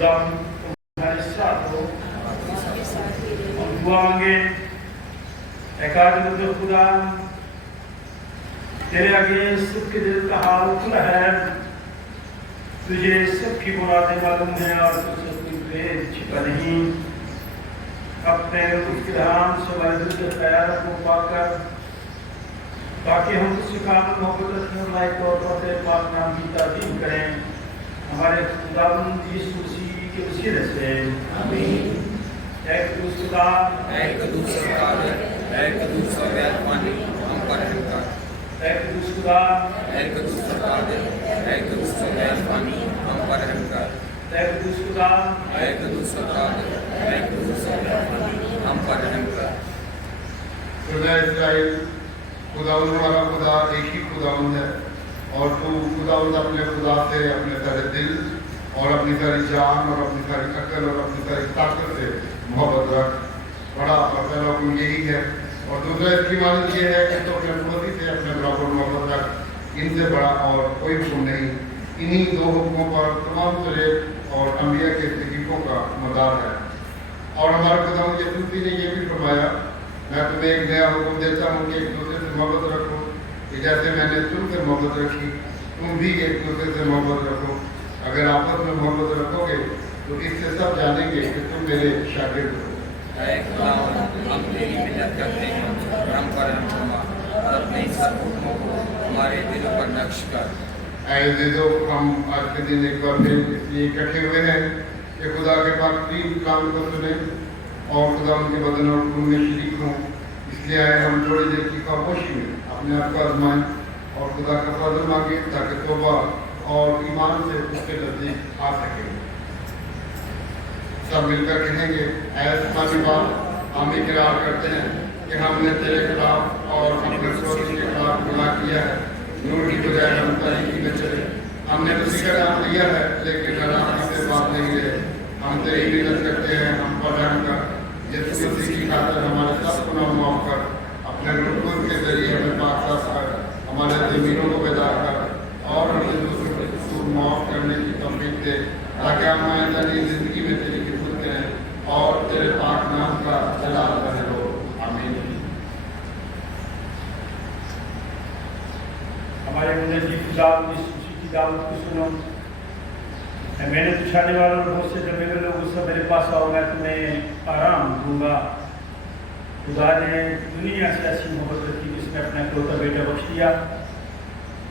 खुदा तुम्हारे साथ हो। हम दुआ मांगे एकादश खुदा तेरे आगे सबके दिल का हाल खुला है, तुझे सबकी मुरादें मालूम है और तुझसे कोई भेद छिपा नहीं। अपने इख्तिराम से हमारे दिल के ख्याल को पाकर ताकि हम तुझसे काबिल मोहब्बत रखने और लायक तौर पर तेरे पाक नाम की तारीफ करें, हमारे खुदावंद यीशु मसीह के वसीले से आमीन। ऐ कुदूस खुदा, ऐ कुदूस कादिर, ऐ कुदूस मेहरबानी हम पर रहम कर। ऐ कुदूस खुदा, ऐ कुदूस कादिर, ऐ कुदूस मेहरबानी हम पर रहम कर। ऐ कुदूस खुदा, ऐ कुदूस कादिर, ऐ कुदूस मेहरबानी हम पर रहम कर। खुदा इस्राएल, खुदावंद हमारा खुदा एक ही खुदावंद है और तू खुदावंद अपने खुदा से अपने सारे दिल और अपनी सारी जान और अपनी सारी अकल और अपनी सारी ताकत से मोहब्बत रख। बड़ा और पहला हुक्म यही है और दूसरा इसकी मानद ये है कि तो अपने पड़ोसी से अपने बराबर मोहब्बत रख। इनसे बड़ा और कोई हुक्म नहीं। इन्हीं दो हुक्मों पर तमाम शरीयत और अंबिया के तहकीकों का मदार है। और हमारे खुदावंद यीशु ने ये भी फरमाया, मैं तुम्हें एक नया हुक्म देता हूँ कि एक दूसरे से मोहब्बत रखो, कि जैसे मैंने तुमसे मोहब्बत रखी तुम भी एक दूसरे से मोहब्बत रखो। अगर आपस में मोहब्बत रखोगे तो इससे सब जानेंगे कि तुम मेरे शागिर्द हो। ऐ खुदावंद, हम तेरी मिन्नत करते हैं, हम पर रहम फरमा और अपने इस हुक्मों को हमारे दिलों पर नक्श कर। ऐ अज़ीज़ों, हम आज के दिन एक बार फिर इसलिए इकट्ठे हुए हैं कि खुदा के पाक तीन काम को सुने और खुदा उनके बदन और खून में शरीक हों। इसलिए आए हम थोड़ी देर की खामोशी में अपने आप को आजमाएं और खुदा का फजल मांगे ताकि तौबा और ईमान से उसके नज़दीक आ सकें। सब मिलकर कहेंगे, ऐ आसमानी बाप, हम इकरार करते हैं कि हमने तेरे खिलाफ और अपने पड़ोसी के खिलाफ गुनाह किया है। नूर की बजाय हम तारीकी में चले। हमने उसी का नाम लिया है लेकिन नाराज़गी से बात नहीं रहे। हम तेरी मिन्नत करते हैं, हम पर रहम कर। यीशु मसीह की खातिर हमारे सब गुनाह माफ कर। अपने रूह के जरिए हमें पाक साफ कर, हमारे ज़मीरों को बेदार कर और हमें दूसरों के कसूर माफ करने की तौफीक दे, ताकि हम आइंदा नई जिंदगी में तेरी खिदमत करें और तेरे पाक नाम का जलाल बने हो। आमीन। हमारे मुनज्जी खुदा यीशु मसीह की दावत को सुनो। मैंने पुछाने वालों लोगों से जब मेरे लोग सब मेरे पास आओ मैं तुम्हें आराम दूंगा। खुदा ने दुनिया से ऐसी मोहब्बत रखी कि इसने अपना इकलौता बेटा बख्श दिया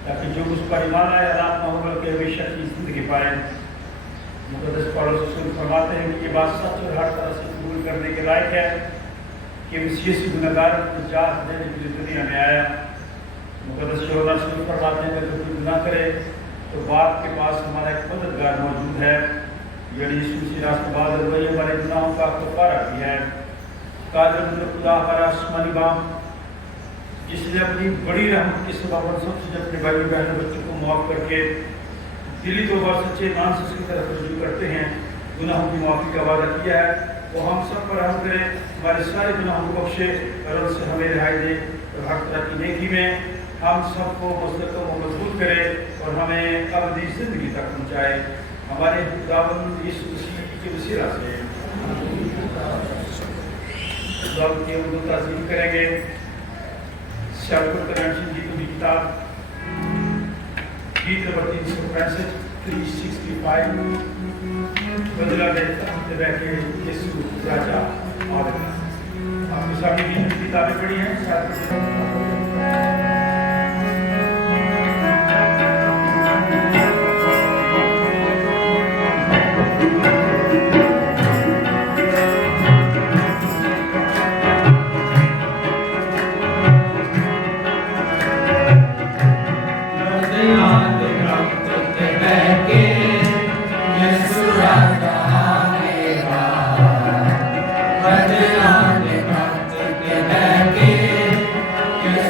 ताकि जो उस पर ईमान आए हलाक न हो बल्कि हमेशा की जिंदगी पाए। मुक़द्दस पौलुस रसूल फरमाते हैं कि ये बात सच और हर तरह से कबूल करने के लायक है कि यीशु गुनहगारों को निजात देने के लिए दुनिया में आया। मुक़द्दस यूहन्ना रसूल फरमाते हैं कि कोई गुनाह करे तो बाप के पास हमारा एक मददगार मौजूद है, यानी यीशु मसीह रास्तबाज़ वही हमारे गुनाहों का कफ़ारा भी है। कादिर खुदा हमारा आसमानी बाप, जिसने अपनी बड़ी रहमत के सबब हम सबसे अपने भाई बहन बच्चों को माफ़ करके दिली तौबा सच्चे ईमान से उसकी तरफ रुजू करते हैं, गुनाहों की माफ़ी का वादा किया है। वो हम सब पर रहम करे, हमारे सारे गुनाहों को बख्शे और उनसे हमें रिहाई दे और हर तरह की नेकी में हम सबको मुस्तक़िल व मजबूत करे और हमें अबदी ज़िंदगी तक पहुँचाए। हमारे खुदावंद यीशु मसीह के वसीला से खुदावंद की हम ताज़ीम करेंगे। शाकुर कनेक्शन की पूरी किताब गीत नंबर 365 365 बदला देता हमसे बैठे यीशु राजा। और आपके सामने भी किताबें पढ़ी हैं। Yes.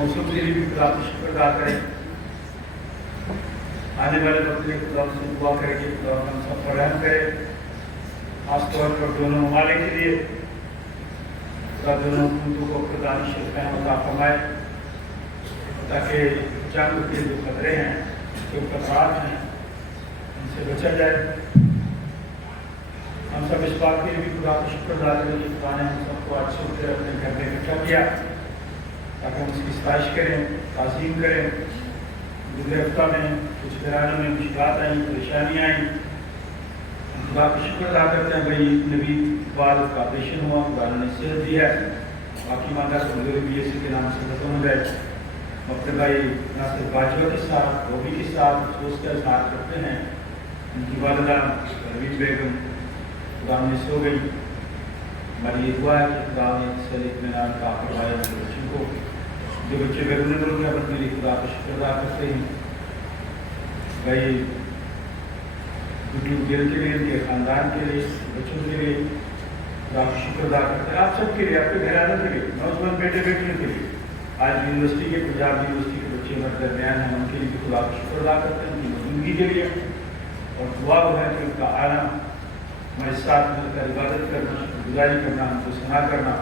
मौसम के लिए भी खुदा का शुक्र अदा करें। आने वाले वक्त में खुदा से दुआ करेंगे, खुदा हम सब पर रहम करे, खासतौर पर दोनों ममालिक के लिए खुदा दोनों हुकूमतों को खुदानी शिफ़ा अता फरमाए, ताकि जंग के जो खतरे हैं, जो खतरात हैं, उनसे बचा जाए। हम सब इस बात के लिए भी खुदा का शुक्र अदा करें कि खुदा ने हम सबको आज सुबह अपने घर में इकट्ठा किया, ताकि हम उसकी सताइश करें, ताज़ीम करें। गुज़रे हफ्ता में कुछ घरानों में मुश्किलात आई, परेशानियाँ आई, हम खुदा का शुक्र अदा करते हैं भाई नबी बाद का ऑपरेशन हुआ, खुदा ने सेहत दी है, बाकी मांगा समझो भी इसी के नाम से खत्म हो गए। अपने भाई नासिर बाजवा के साथ, रोबी के साथ अफसोस का इजहार करते हैं। उनकी वालिदा परवीन बेगम खुदा में सो गई। हमारी ये दुआ है कि खुदा ने से इत्मीनान का करवाया उनके बच्चों को, जो बच्चे बेगुने लोग हैं अपने लिए खुदा का शुक्र अदा करते हैं। भाई गुड्डू गिल के लिए, उनके ख़ानदान के लिए, बच्चों के लिए खुदा का शुक्र अदा करते हैं। आप सबके लिए, आपके घरानों के लिए, नौजवान बेटे बेटियों के लिए, आज यूनिवर्सिटी के, पंजाब यूनिवर्सिटी के बच्चे हमारे दरमियान हैं, उनके लिए भी खुदा का शुक्र अदा करते हैं, उनकी मौजूदगी के लिए। और दुआ वो है कि उनका आना, हमारे साथ मिलकर इबादत करना, शुक्रगुजारी करना, उनको सना करना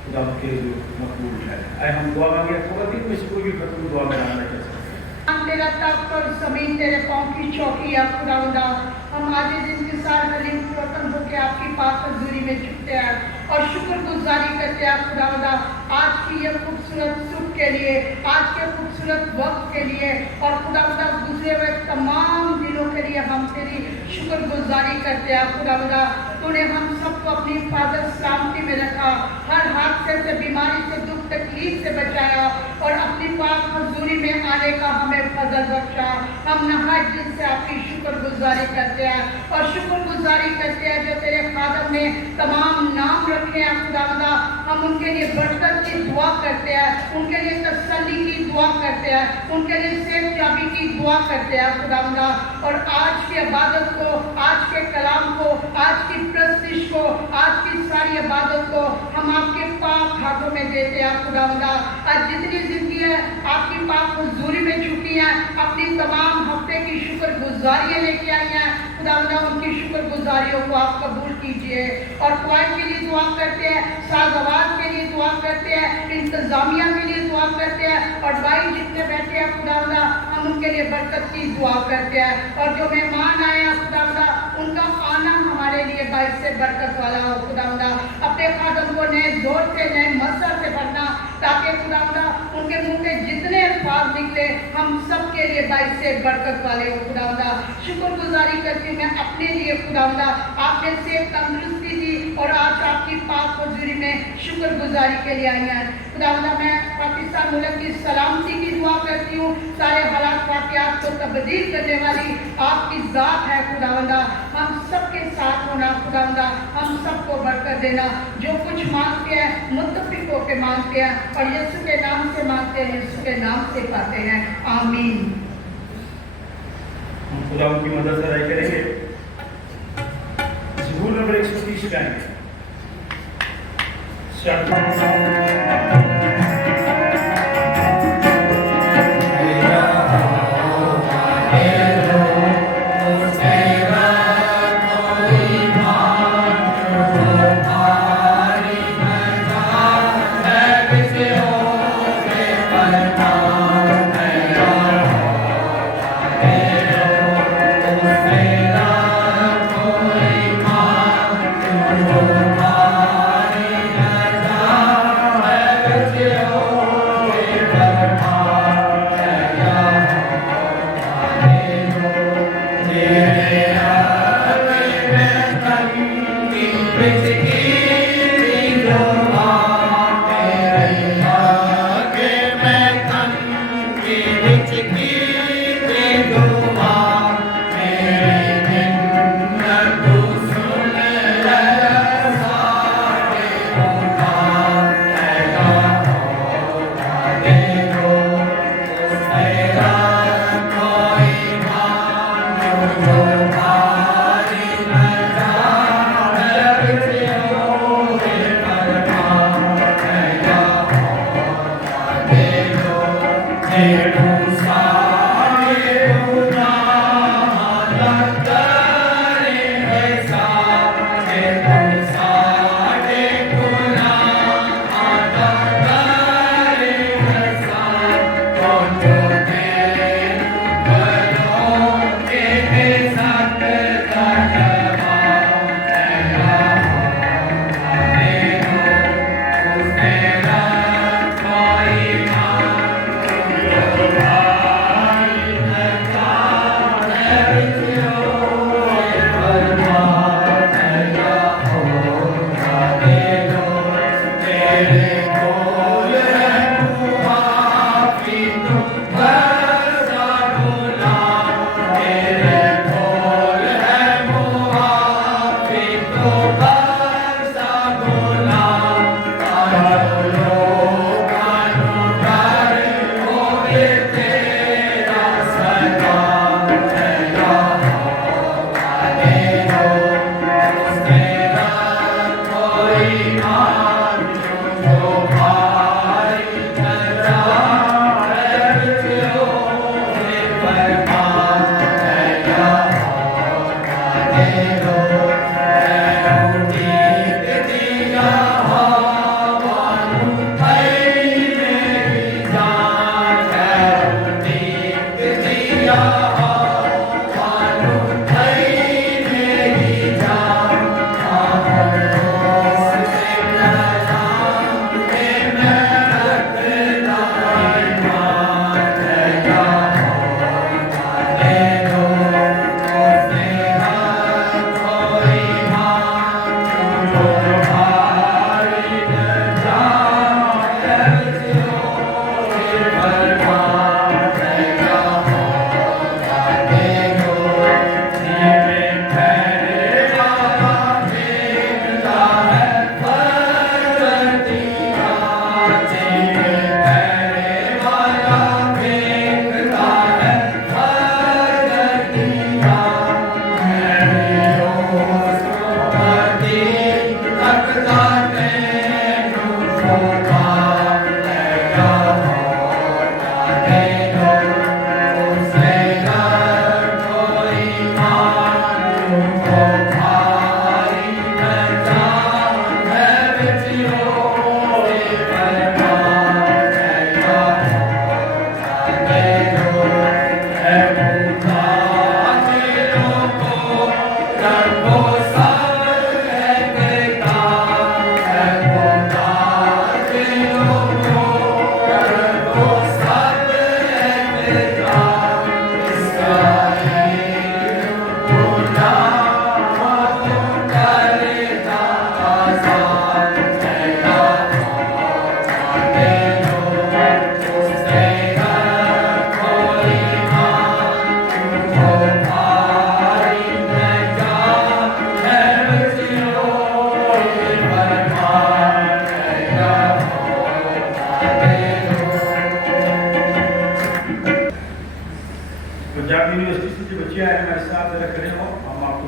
खुदा के जो मकबूल है। आए हम दुआ मांगे, थोड़ा दिन में इसको भी खत्म दुआ में आना कर सकते हैं। तेरा तख्त और ज़मीन तेरे पाँव की चौकी है खुदावंदा। हम आज इस इंतज़ार करीम फौरन होकर आपकी पाक हज़ूरी में झुकते हैं और शुक्रगुजारी करते हैं खुदावंदा, आज की ये खूबसूरत सुख के लिए, आज के खूबसूरत वक्त के लिए, और खुदावंदा गुजरे हुए तमाम दिनों के लिए हम तेरी शुक्रगुजारी करते हैं खुदावंदा। तूने हम सबको अपनी हिफाजत सलामती में रखा, हर हादसे से, बीमारी से, दुख तकलीफ से बचाया और अपनी पाक हज़ूरी में आने का हमें फजल बख्शा। हम नहायत दिल से आपकी शुक्रगुजारी करते हैं और शुक्रगुजारी करते हैं जो तेरे खादम ने तमाम नाम रखे हैं खुदावंदा। हम उनके लिए बरकत की दुआ करते हैं, उनके लिए तसल्ली की दुआ करते हैं, उनके लिए सेहतयाबी की दुआ करते हैं खुदावंदा। और आज की इबादत को, आज के कलाम को, आज की प्रस्तिश को, आज की सारी इबादत को हम आपके पाक हाथों में देते हैं खुदावंदा। आज जितनी जिंदगी है आपकी पाक हुजूरी में छुट्टी है, अपनी तमाम हफ्ते की शुक्रगुजारियां लेके आई हैं खुदावंदा, उनकी शुक्रगुजारियों को आप कबूल कीजिए। और क्वाइट के लिए दुआ करते हैं, साज़ावाज के लिए दुआ करते हैं, इंतजामिया के लिए दुआ करते हैं, और भाई जितने बैठे हैं खुदावंदा हम उनके लिए बरकत की दुआ करते हैं। और जो मेहमान आए हैं खुदावंदा उनका आना हमारे लिए बाइस से बरकत वाला हो खुदावंदा। अपने खादम को नए जोर से, नए मसर से भरना, ताकि खुदावंदा उनके मुंह के जितने अल्फाज निकले हम सब के लिए बाइस से बरकत वाले हो खुदावंदा। शुक्रगुजारी करती हूँ मैं अपने लिए खुदावंदा, आपने सेहत तंदुरुस्ती दी और आज आपकी पाक हुजूरी में शुक्रगुजारी के लिए आई हैं खुदावंदा। मैं पाकिस्तान मुल्क की सलामती की दुआ करती हूँ। सारे हालात वाक़यात को तब्दील करने वाली आपकी ज़ात है खुदावंदा। हम सबके साथ होना खुदावंदा, हम सबको बरकत देना। जो कुछ मांगते हैं मुत्तफिक होकर मांगते हैं और यीशु के नाम से मांगते हैं, यीशु के नाम से पाते हैं। आमीन। हम खुदा उनकी मदद से अदा करेंगे। ज़बूर नंबर 130 गाएंगे। Amen.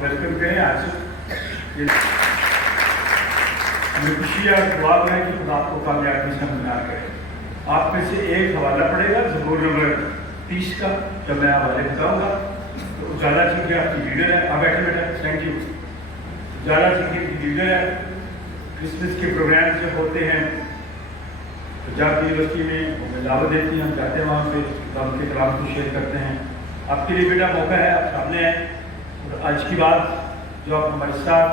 आपको वेलकम करें आज हमें खुशी और दुआ है कि खुदा आपको कामयाबी से हमदार करे। आप में से एक हवाला पड़ेगा ज़बूर नंबर 30 का, जब मैं हवाले बताऊँगा तो उजाला जी की आपकी लीडर है। आप बैठे बेटा, थैंक यू। उजाला जी की लीडर है। क्रिसमस के प्रोग्राम जब होते हैं पंजाब यूनिवर्सिटी में हमें दावत देती हैं, हम जाते हैं वहाँ पे दावत के कलाम को शेयर करते हैं। आपके लिए बेटा मौका है, आप सामने हैं और आज की बात जो आप हमारे साथ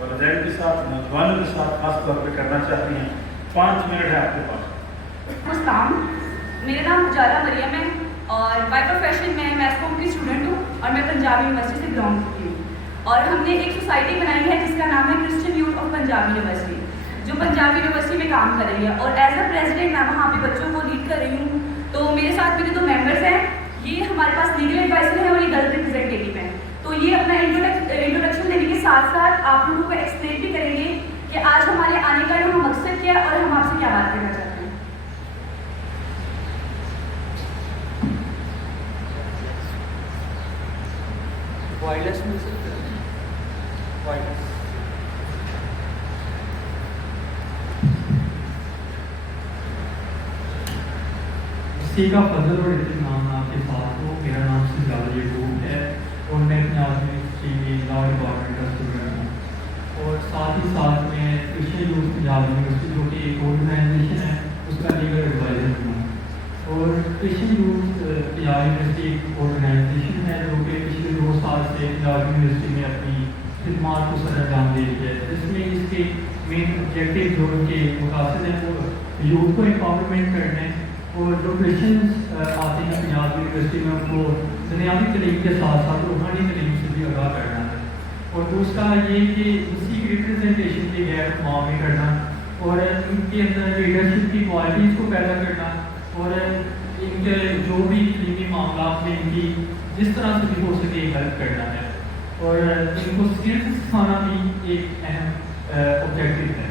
वालिदैन के साथ नौजवानों के साथ खास तौर पर करना चाहती हैं, 5 मिनट है आपके पास। अस्सलाम, मेरा नाम उजाला मरियम है और बाय प्रोफेशन मैं मैथ कॉम की स्टूडेंट हूँ और मैं पंजाब यूनिवर्सिटी से बिलोंग करती हूँ। और हमने एक सोसाइटी बनाई है जिसका नाम है Christian youth of Punjab university, जो पंजाब यूनिवर्सिटी में काम कर रही है। और एज अ प्रेसिडेंट मैं वहाँ पे बच्चों को लीड कर रही हूँ। तो मेरे साथ मेरे 2 मेंबर्स हैं, ये हमारे पास लीगल एडवाइजर है और ये गर्ल रिप्रेजेंटेटिव है। तो ये अपना इंट्रोडक्शन देने के साथ साथ आप लोगों को एक्सप्लेन भी करेंगे कि आज हमारे आने का जो मकसद क्या है और हम आपसे क्या बात करना चाहते हैं। वायरलेस मिल सकते हैं, वायरलेस। किसी का फजल और इत्मीनान आपके साथ हो। मेरा नाम सिजाद यकूब है और मैं पंजाब यूनिवर्सिटी में लॉ डिपार्टमेंट का स्टूडेंट हूँ और साथ ही साथ मैं क्रिश्चियन यूथ पंजाब यूनिवर्सिटी जो कि एक ऑर्गेनाइजेशन है उसका लीगल एडवाइजर हूँ। और क्रिश्चियन यूथ पंजाब यूनिवर्सिटी एक ऑर्गेनाइजेशन है जो कि पिछले 2 साल से पंजाब यूनिवर्सिटी में अपनी खिदमात को सर अंजाम दे रही है, जिसमें इसके मेन ऑब्जेक्टिव जो उनके मुकासद हैं वो यूथ को एम्पावरमेंट करना है और जो क्रिश्चियंस आते हैं पंजाब यूनिवर्सिटी में उनको दुनियावी तलीम के साथ साथ रूहानी तलीम से भी आगाह करना है। और दूसरा ये कि इसी की रिप्रेजेंटेशन के गैर मामले करना और इनके अंदर लीडरशिप की क्वालिटीज़ को पैदा करना और इनके जो भी तलीमी मामला में इनकी जिस तरह से भी हो सके हेल्प करना है और इनको स्किल्स सिखाना भी एक अहम ऑब्जेक्टिव है।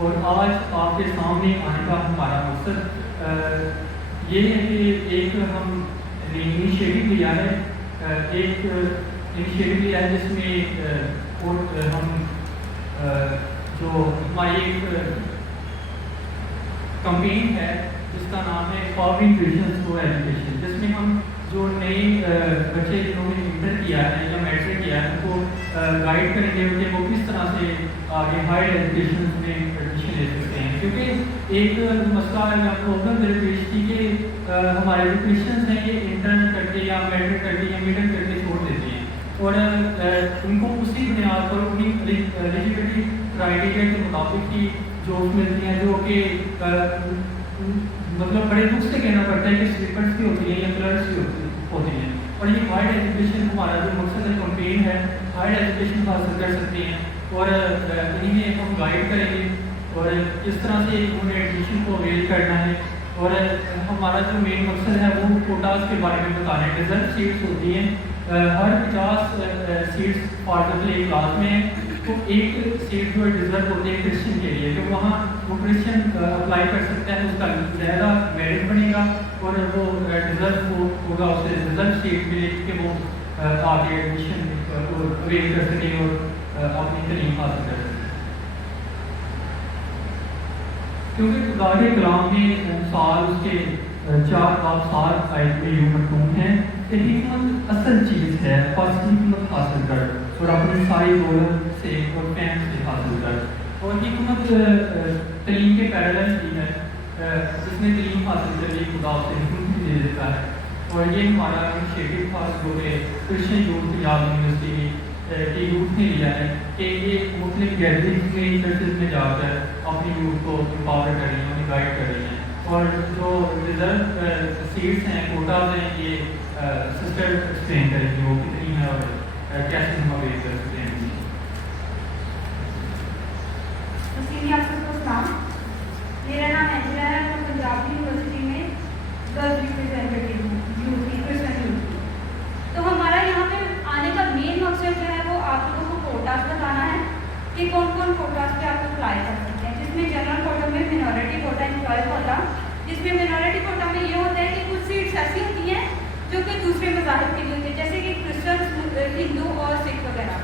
और आज आपके सामने आने का हमारा मकसद ये है कि एक हम इनिशिएटिव लिया है, एक इनिशिएटिव लिया है जिसमें और हम जो हमारी एक कैंपेन है जिसका नाम है पावरिंग क्रिश्चियंस फॉर एजुकेशन, जिसमें हम जो नए बच्चे जिन्होंने इंटर किया है या मैट्रिक किया है उनको गाइड करेंगे कि वो किस तरह से आगे हायर एजुकेशन में एडमिशन ले सकते हैं। क्योंकि एक मसला या प्रॉब्लम मेरे पेश थी कि हमारे जो क्रिश्चियंस हैं ये इंटर करके या मैट्रिक करके या मिडल करके छोड़ देते हैं और उनको उसी बुनियाद पर उन्हीं एलिजिबिलिटी क्राइटेरिया के मुताबिक ही जॉब मिलती हैं जो कि मतलब बड़े दुख से कहना पड़ता है कि स्लीपर्स की होती है या क्लर्क्स की होती हैं। और ये हायर एजुकेशन हमारा जो मकसद है कैंपेन है हायर एजुकेशन हासिल कर सकते हैं और इन्हीं में हम गाइड करेंगे और किस तरह से उन्हें एडमिशन को अवेल करना है। और हमारा जो मेन मकसद है वो कोटास के बारे में बताना है। रिजर्व सीट्स होती हैं, हर 50 सीट्स फार्दर एक क्लास में है तो एक सीट जो रिजर्व होती है क्रिश्चियन के लिए, तो वहाँ वो क्रिश्चियन अप्लाई कर सकता है, उसका ज़्यादा मेरिट बनेगा और वो रिजर्व होगा उसे रिजर्व सीट मिलेगी कि वो आगे एडमिशन अवेल कर सके और अपनी तलीम हासिल कर सके। क्योंकि खुदारे कलाम में साल उसके 4 बाब 7 आयत में यूँ मरकूम है कि हिकमत असल चीज़ है, बस हिकमत हासिल कर और अपनी सारी दौलत से और फैम से हासिल कर। और हिकमत तलीम के पैरेलल की है, जिसने तलीम हासिल कर ली खुदा से हिकमत भी दे देता है। और ये हमारा इनिशिएटिव था जो कि क्रिश्चियन यूथ पंजाब यूनिवर्सिटी के यूथ ने लिया है कि ये मुस्लिम गैदरिंग्स में चर्चेज में जाकर अपनी यूथ को एम्पावर कर रही हैं, उन्हें गाइड कर रही हैं। और जो रिजर्व सीट्स हैं, कोटाज हैं, ये सिस्टर एक्सप्लेन करेंगे वो कितनी है और कैसे हम अवेल कर सकते हैं। आप सबको सलाम, मेरा नाम एंजला है, मैं पंजाब यूनिवर्सिटी में गर्ल्स रिप्रेजेंटेटिव हूँ क्रिश्चियन यूथ। तो हमारा यहाँ पे आने का मेन मकसद जो है वो आप लोगों को कोटास बताना है कि कौन कौन कोटास पे आप अप्लाई कर सकते हैं, जिसमें जनरल कोटा में मिनॉरिटी कोटा एम्प्लॉय कोटा, जिसमें मिनॉरिटी कोटा में ये होता है कि कुछ सीट्स ऐसी होती हैं जो कि दूसरे मज़ाहिब के लिए होती है, जैसे कि क्रिश्चियन, हिंदू और सिख वगैरह।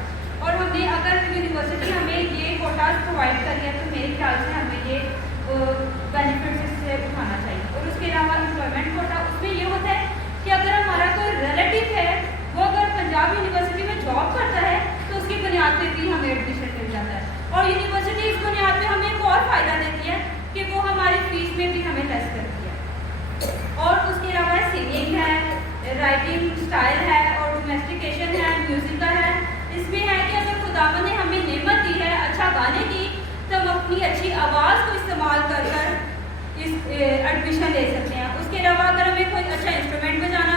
प्रोवाइड करी है, तो मेरे ख्याल से हमें ये बेनिफिट्स इससे उठाना चाहिए। और उसके अलावा एम्प्लॉयमेंट कोटा, उसमें ये होता है कि अगर हमारा कोई रिलेटिव है वो अगर पंजाब यूनिवर्सिटी में जॉब करता है तो उसकी बुनियाद पे भी हमें एडमिशन मिल जाता है। और यूनिवर्सिटी इस बुनियाद पे हमें एक और फ़ायदा देती है कि वो हमारी फीस में भी हमें लेस करती है। और उसके अलावा सिंगिंग है, राइटिंग स्टाइल है और डोमेस्टिकेशन है, म्यूज़िक का है। इसमें है कि अगर खुदावन ने हमें नेमत दी है अच्छा गाने की, तो हम अपनी अच्छी आवाज़ को इस्तेमाल कर इस एडमिशन ले सकते हैं। उसके अलावा अगर हमें कोई अच्छा इंस्ट्रूमेंट बजाना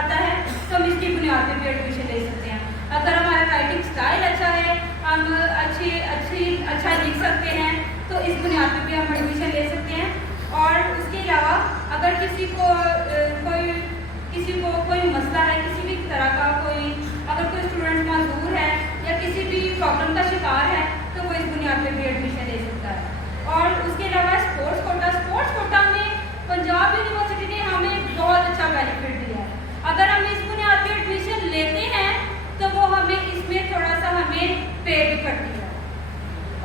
आता है तो हम इसकी बुनियाद पे भी एडमिशन ले सकते हैं। अगर हमारा राइटिंग स्टाइल अच्छा है, हम अच्छा लिख सकते हैं, तो इस बुनियाद पे भी हम एडमिशन ले सकते हैं। और उसके अलावा अगर किसी को कोई मसला है, किसी भी तरह का अगर कोई स्टूडेंट मजदूर है या किसी भी प्रॉब्लम का शिकार है, तो वो इस बुनियाद पे भी एडमिशन ले सकता है। और उसके अलावा स्पोर्ट्स कोटा में पंजाब यूनिवर्सिटी ने हमें बहुत अच्छा बेनिफिट दिया है। अगर हम इस बुनियाद पे एडमिशन लेते हैं तो वो हमें इसमें थोड़ा सा हमें पे भी करती है।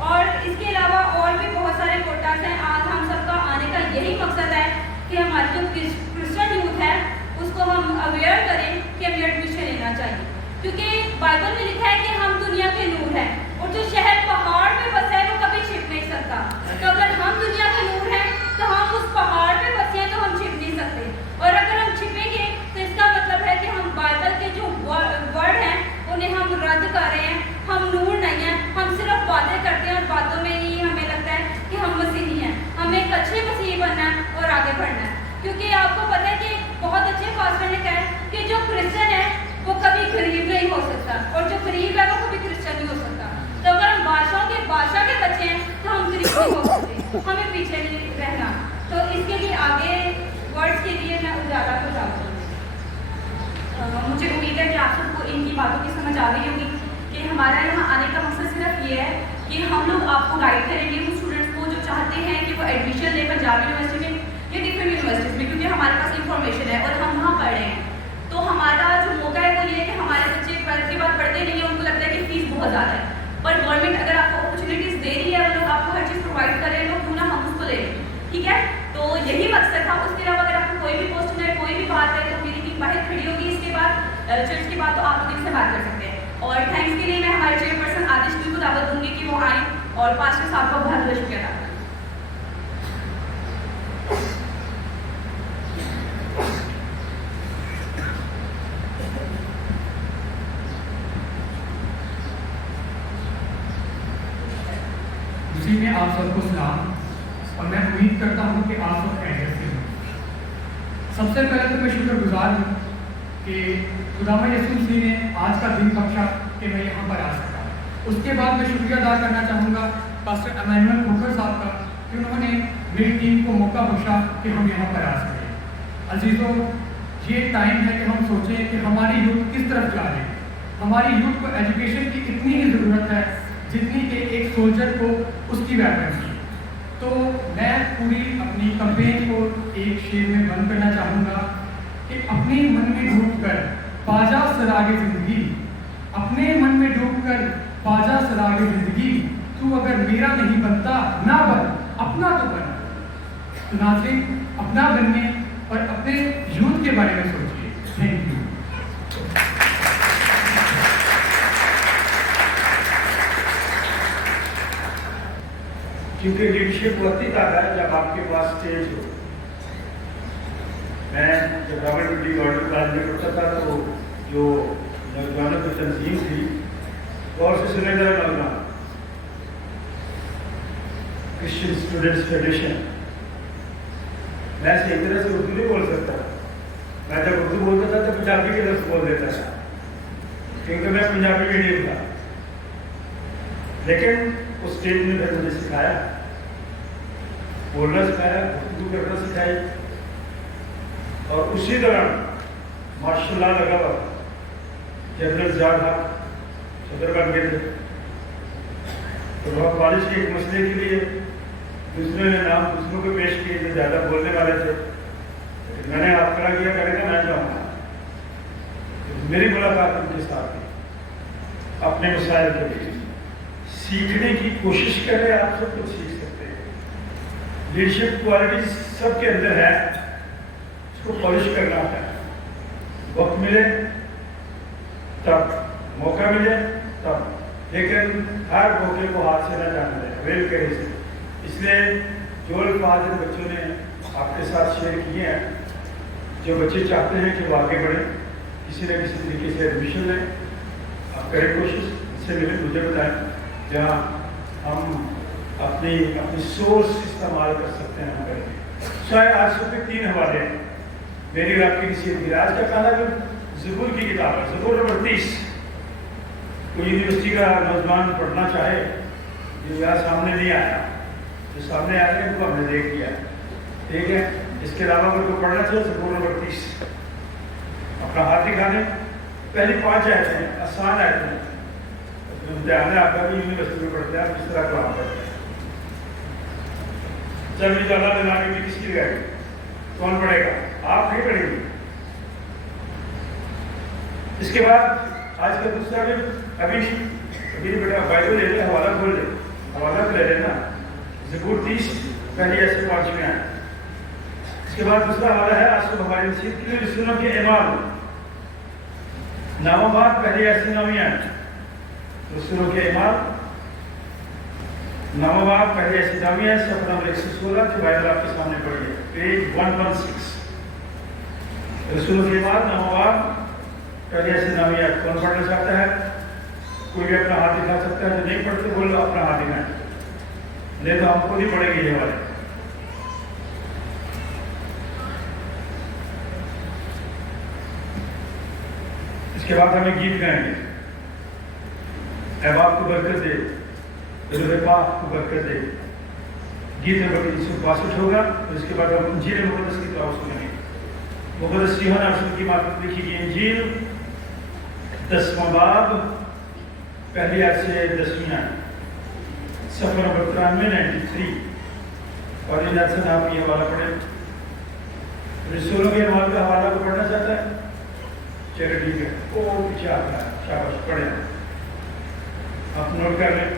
और इसके अलावा और भी बहुत सारे कोटास हैं। आज हम सबका आने का यही मकसद है कि हमारी जो क्रिश्चियन यूथ है उसको हम अवेयर करें कि हमें एडमिशन लेना चाहिए, क्योंकि बाइबल में लिखा है कि हम दुनिया के नूर हैं और जो शहर पहाड़ पे बसा है वो कभी छिप नहीं सकता। तो अगर हम दुनिया के नूर हैं तो हम उस पहाड़ पे बसे हैं तो हम छिप नहीं सकते। और अगर हम छिपेंगे तो इसका मतलब है कि हम बाइबल के जो वर्ड हैं उन्हें हम रद्द कर रहे हैं। हम नूर नहीं हैं, हम सिर्फ बातें करते हैं और बातों में ही हमें लगता है कि हम मसीही हैं। हमें एक अच्छे मसीही बनना है और आगे बढ़ना है, क्योंकि आपको पता है कि बहुत अच्छे पास्टर ने कहा है कि जो क्रिश्चियन है वो कभी गरीब नहीं हो सकता और जो गरीब है वो कभी क्रिश्चियन नहीं हो सकता। तो अगर हम बादशाह के बच्चे हैं तो हम गरीब नहीं हो सकते, हमें पीछे नहीं रहना। तो इसके लिए आगे वर्ड्स के लिए मैं उजाला को चाहती हूँ। मुझे उम्मीद है कि आप सबको इनकी बातों की समझ आ गई होगी कि हमारा यहाँ आने का मकसद सिर्फ ये है कि हम लोग आपको गाइड करेंगे उन स्टूडेंट्स को जो चाहते हैं कि वो एडमिशन लें पंजाब यूनिवर्सिटी में या डिफरेंट यूनिवर्सिटीज़ में, क्योंकि हमारे पास इंफॉर्मेशन है और हम वहाँ पढ़ रहे हैं। तो हमारा जो मौका है वो ये है कि हमारे बच्चे 12th के बाद पढ़ते नहीं है, उनको लगता है कि फीस बहुत ज़्यादा है, पर गवर्नमेंट अगर आपको अपॉर्चुनिटीज़ दे रही है, वो लोग आपको हर चीज़ प्रोवाइड कर रहे हैं, तो क्यों ना हम उसको ले लें, ठीक है। तो यही मकसद था। उसके अलावा अगर आपको कोई भी क्वेश्चन है, कोई भी बात है, तो मेरी टीम बाहर खड़ी होगी इसके बाद चर्च के बाद, तो आप लोग इनसे बात कर सकते हैं। और थैंक्स के लिए मैं हमारे चेयरपर्सन आदिश जी को दावत दूंगी कि वो आए और पास्टर साहब का बहुत बहुत शुक्रिया अदा करें। में आप सबको सलाम, और मैं उम्मीद करता हूँ कि आप सब खैरियत से हों। सबसे पहले तो मैं शुक्रगुजार हूँ कि खुदावंद यीशु मसीह ने आज का दिन बख्शा कि मैं यहाँ पर आ सका। उसके बाद मैं शुक्रिया अदा करना चाहूँगा पास्टर एमैनुअल खोखर साहब का कि उन्होंने मेरी टीम को मौका बख्शा कि हम यहाँ पर आ सकें। अजीज़ों, ये टाइम है कि हम सोचें कि हमारी यूथ किस तरफ जा रही है। हमारी यूथ को एजुकेशन की इतनी ही ज़रूरत है जितनी कि एक सोल्जर को उसकी वेपन की। तो मैं पूरी अपनी कैंपेन को एक शेर में बंद करना चाहूँगा कि अपने मन में डूबकर पाजा सरागे ज़िंदगी, अपने मन में डूबकर पाजा सरागे ज़िंदगी, तू अगर मेरा नहीं बनता ना बन, अपना तो बन। तो नाज़रीन, अपना बनने और अपने यूथ के बारे में सोचिए। Thank you. क्योंकि लीडरशिप वक्त ही आता है जब आपके पास स्टेज हो। मैं जब रॉबर्ट डी गॉर्डन कॉलेज में पढ़ता था तो जो नौजवानों की तंजीम थी, गौर से सुने जरा लगना, क्रिश्चियन स्टूडेंट्स फेडरेशन, मैं सही तरह से उर्दू नहीं बोल सकता। मैं जब उर्दू बोलता था तो पंजाबी के लफ्ज़ बोल देता था, क्योंकि मैं पंजाबी मीडियम था। लेकिन उस स्टेज ने फिर मुझे सिखाया, बोलना सिखाया, गुफ्तगू करना सिखाई। और उसी दौरान माशाल्लाह लगा हुआ जनरल ज़ियाद हक सदर बन गए थे। तो वह कॉलेज के एक मसले के लिए दूसरे ने नाम दूसरों को पेश किए जो ज़्यादा बोलने वाले थे। तो मैंने आप खड़ा किया, करेगा मैं चाहूँगा। तो मेरी मुलाकात उनके साथ थी अपने मसाइल के लिए। सीखने की कोशिश करें, आप सब कुछ सीख सकते हैं। लीडरशिप क्वालिटीज सबके अंदर है, उसको पॉलिश करना है। वक्त मिले तब, मौका मिले तब, लेकिन हर मौके को हाथ से न जाने दें, वेल करे से। इसलिए जो अल्फाज इन बच्चों ने आपके साथ शेयर किए हैं, जो बच्चे चाहते हैं कि वो आगे बढ़ें, किसी न किसी तरीके से एडमिशन लें, आप करें कोशिश, इससे मिले मुझे बताएं जहाँ हम अपनी सोर्स इस्तेमाल कर सकते हैं, हम करेंगे। शायद आज सुबह 3 हवाले हैं मेरी और आपकी नसीहत की। आज का खाना भी ज़बूर की किताब है, ज़बूर नंबर 30। कोई यूनिवर्सिटी का नौजवान पढ़ना चाहे, जो यहाँ सामने नहीं आया, जो सामने आ रहे हैं उनको हमने देख लिया, ठीक है। इसके अलावा अगर कोई पढ़ना चाहिए ज़बूर नंबर 30, अपना हाथ दिखाने। पहली 5 आयतें हैं, आसान आयतें हैं। इम्तिहान है आपका भी, यूनिवर्सिटी में पढ़ते हैं आप, किस तरह काम पढ़ते हैं। जब ज़्यादा दिमाग में किसकी लगाएगी, कौन पढ़ेगा? आप नहीं पढ़ेंगे। इसके बाद आज का दूसरा भी अभी बेटा बाइबल ले ले, हवाला खोल ले, हवाला ले लेना। ज़बूर 30 पहली ऐसे 5 में आए। इसके बाद दूसरा हवाला है आज को हमारी नसीहत के लिए रसूलों के ईमान, नामाबाद पहली ऐसी 9 में आए। रसूलों के ईमान, नामाबाद पहली ऐसी 9 में है। सफर नंबर 116 जो बाइबल आपके सामने पड़ी है, पेज 116। रसूलों के ईमान, नामाबाद पहले ऐसे 9 में। कौन पढ़ना चाहता है? कोई भी अपना हाथ दिखा सकता है, जो नहीं पढ़ते बोल लो अपना हाथ दिखाएं, नहीं तो हमको नहीं पड़ेगी ये वाले। इसके बाद हमें गीत गाएंगे, ऐ बाप को बरकत दे, दिल पाक को बरकत दे। गीत नंबर 362 होगा। और इसके बाद हम इंजील मुक़द्दस की तिलावत सुनेंगे। मुक़द्दस यूहन्ना रसूल की मार्फत लिखी गई इंजील 10वां बाब पहली आयत से 10वीं आयत, सफर नंबर 93 और इन आयत से आप ये हवाला पढ़े। रसूलों के ईमान का हवाला को पढ़ना चाहता है? चलो ठीक है, ओ पीछे आता है, शाबाश पढ़े। आप नोट कर लें,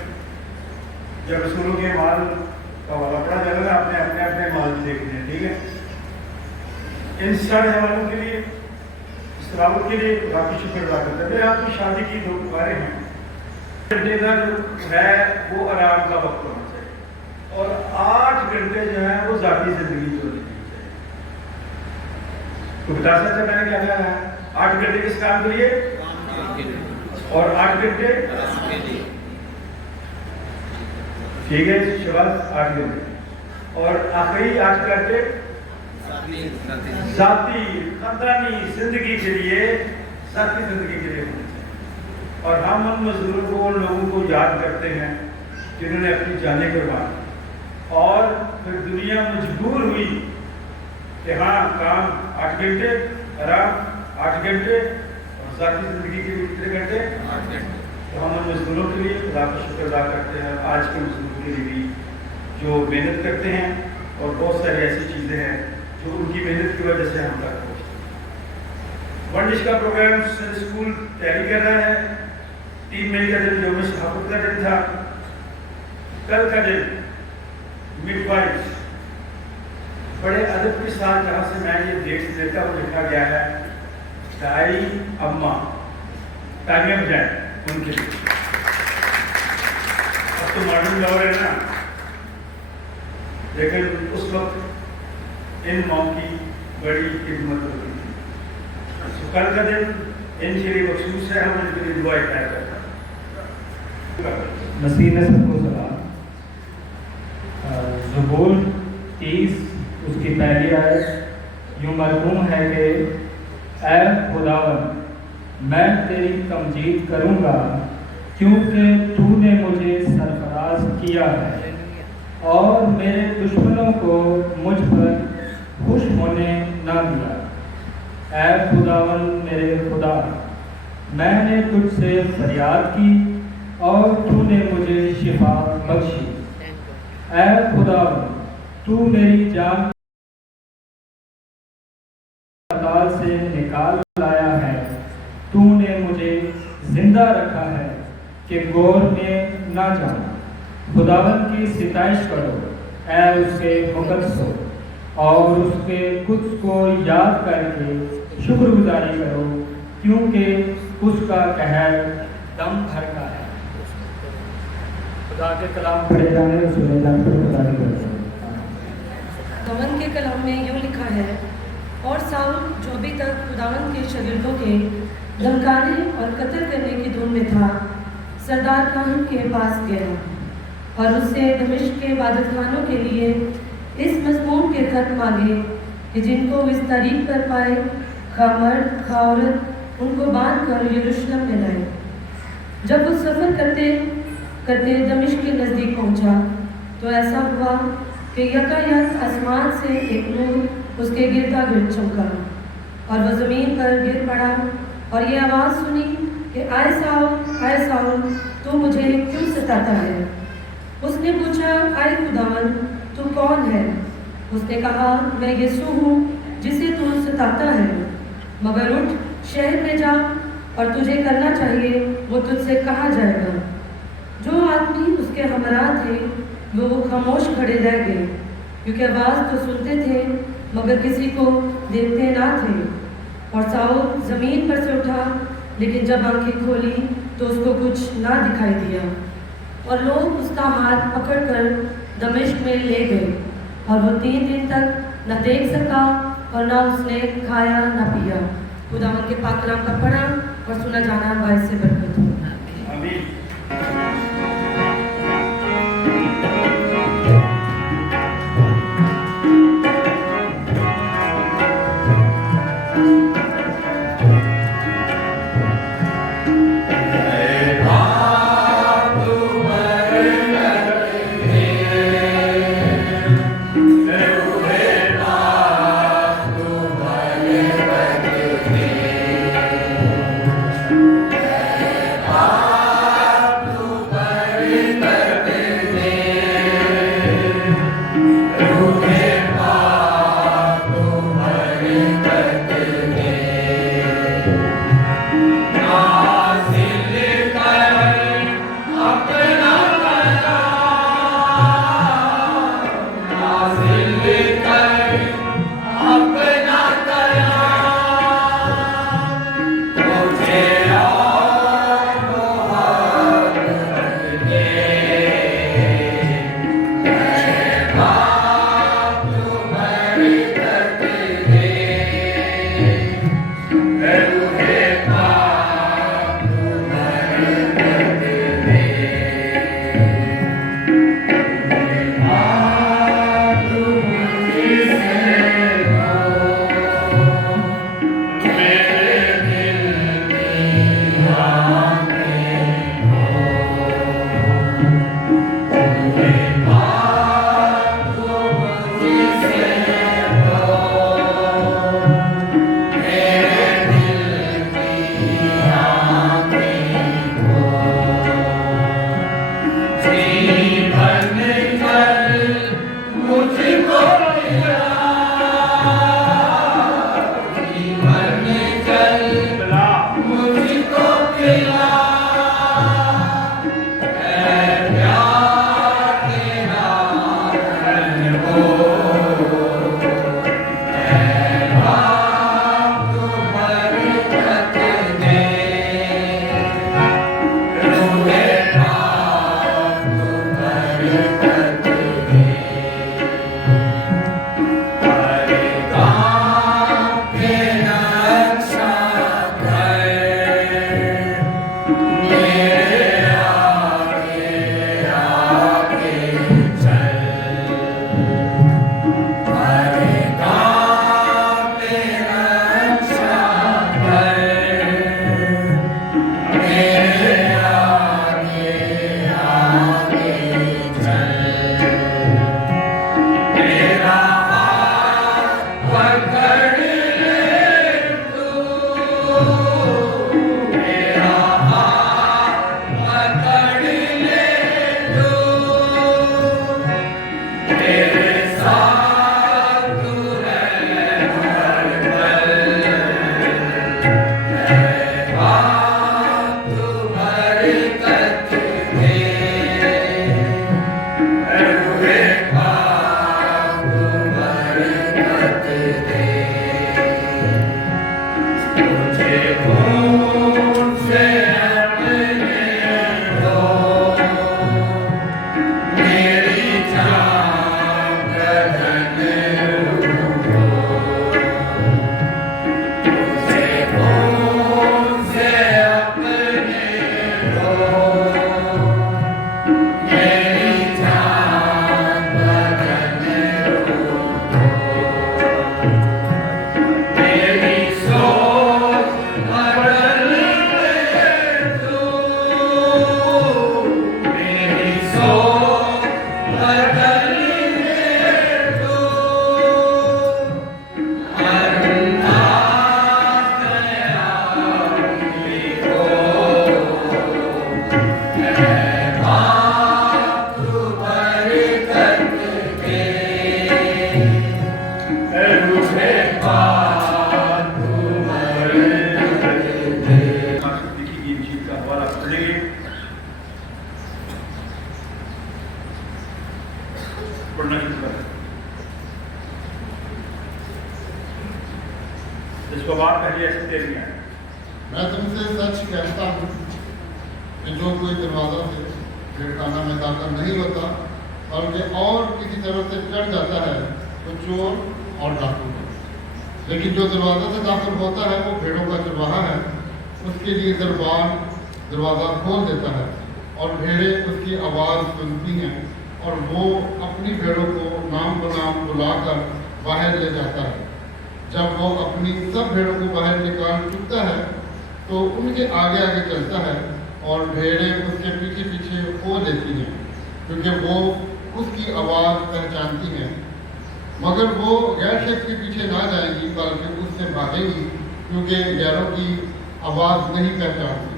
जब रसूलों के ईमान का हवाला पढ़ा जाएगा ना, आपने अपने अपने माल देखने हैं, ठीक है। इन सारे हवालों के लिए, इस तिलावत के लिए काफ़ी शुक्र अदा करते हैं। आपकी शादी की 2 पुकारें हैं। घंटे का जो है वो आराम का वक्त होना चाहिए, और 8 घंटे जो है वो ज़ाती ज़िंदगी जो होनी चाहिए। तो बता सकते मैंने क्या कहा है? 8 घंटे किस काम के लिए, और 8 घंटे, ठीक है शाबाश, 8 घंटे। और आखिरी 8 घंटे ज़ाती ख़ानदानी ज़िंदगी के लिए, ज़ाती ज़िंदगी के लिए होने चाहिए। और हम उन मजदूरों को, उन लोगों को याद करते हैं जिन्होंने अपनी जानें कुर्बान, और फिर दुनिया मजबूर हुई कि हाँ काम 8 घंटे, आराम 8 घंटे, और ज़ाती ज़िंदगी के लिए कितने घंटे? 8 घंटे। तो हम उन मजदूरों के लिए खुदा का शुक्र अदा करते हैं। आज के मजदूरों के लिए भी जो मेहनत करते हैं, और बहुत सारी ऐसी चीज़ें हैं जो उनकी मेहनत की वजह से हम तक पहुँचते हैं। वर्जिश का प्रोग्राम स्कूल तैयारी कर रहा है। 3 मई का दिन जो सहाफत का दिन था, कल का दिन मिडवाइफ, बड़े अदब के साथ जहाँ से मैं ये डेट देता हूँ लिखा गया है दाई अम्मा, तालियां बजाएं उनके लिए। अब तो मॉडर्न दौर है ना, लेकिन उस वक्त इन माओ की बड़ी खिदमत होती थी। तो कल का दिन इनके लिए मखसूस है, हम इनके लिए दुआ तय करते हैं। मसीह ने सबको सलाम। ज़बूर 30 उसकी पहली आयत यूँ मरहूम है कि ऐ खुदावन, मैं तेरी तमजीद करूँगा क्योंकि तूने मुझे सरफराज किया है और मेरे दुश्मनों को मुझ पर खुश होने ना दिया। ऐ खुदावन मेरे खुदा, मैंने तुझसे फरियाद की और तूने मुझे शिफा बख्शी। ऐ खुदावन, तू मेरी जान अस्पताल से निकाल लाया है, तूने मुझे जिंदा रखा है कि गौर में ना जाओ। खुदावन की सिताइश करो ऐ उसके मुकद्दसों, और उसके कुछ को याद करके शुक्रगुजारी करो, क्योंकि उसका कहर दम भर का है। खुदा के कलाम पढ़े जाने और सुने जाने पर खुदा की बरकत। खुदावन के कलाम में यूँ लिखा है, और साउल जो अभी तक खुदावन के शागिर्दों के धमकाने और कत्ल करने की धुन में था, सरदार काहन के पास गया और उससे दमिश्क के इबादतखानों के लिए इस मजमून के खत मांगे कि जिनको इस तारीख पर पाए, खा मर्द खा औरत, उनको बांध कर यरूशलेम में लाए। जब वो सफ़र करते करते दमिश्क के नज़दीक पहुंचा तो ऐसा हुआ कि यकायक आसमान से एक नूर उसके गिरदा गिर्द चमका और वह ज़मीन पर गिर पड़ा और ये आवाज़ सुनी कि आए साउल, तू मुझे क्यों सताता है? उसने पूछा, आए खुदावन, तू कौन है? उसने कहा, मैं यीशु हूँ जिसे तू सताता है। मगर उठ, शहर में जा और तुझे करना चाहिए वो तुझसे कहा जाएगा। जो आदमी उसके हमरा थे वो खामोश खड़े रह गए, क्योंकि आवाज़ तो सुनते थे मगर किसी को देखते ना थे। और साउल ज़मीन पर से उठा, लेकिन जब आंखें खोली तो उसको कुछ ना दिखाई दिया। और लोग उसका हाथ पकड़कर दमिश्क में ले गए और वो 3 दिन तक न देख सका और न उसने खाया न पिया। खुदावन के पाक कलाम का पढ़ा और सुना जाना बायस से बरकत हो। आमीन। Amen. पढ़ना शुरू कर। इसको बात पहले ऐसे दे दिया। मैं तुमसे सच कहता हूँ कि जो कोई दरवाज़ा से भेड़खाना में दाखिल नहीं होता बल्कि और किसी तरह से चढ़ जाता है तो चोर और डाकू है, लेकिन जो दरवाज़ा से दाखिल होता है वो भेड़ों का चरवाहा है। उसके लिए दरवाज़ा खोल देता है और भेड़ें उसकी आवाज़ सुनती हैं और वो अपनी भेड़ों को नाम बनाम बुलाकर बाहर ले जाता है। जब वो अपनी सब भेड़ों को बाहर निकाल चुकता है तो उनके आगे आगे चलता है और भेड़ें उसके पीछे पीछे खो देती हैं, क्योंकि वो उसकी आवाज़ पहचानती हैं। मगर वो गैर शख्स के पीछे ना जाएंगी बल्कि उससे भागेंगी, क्योंकि गैरों की आवाज़ नहीं पहचानती।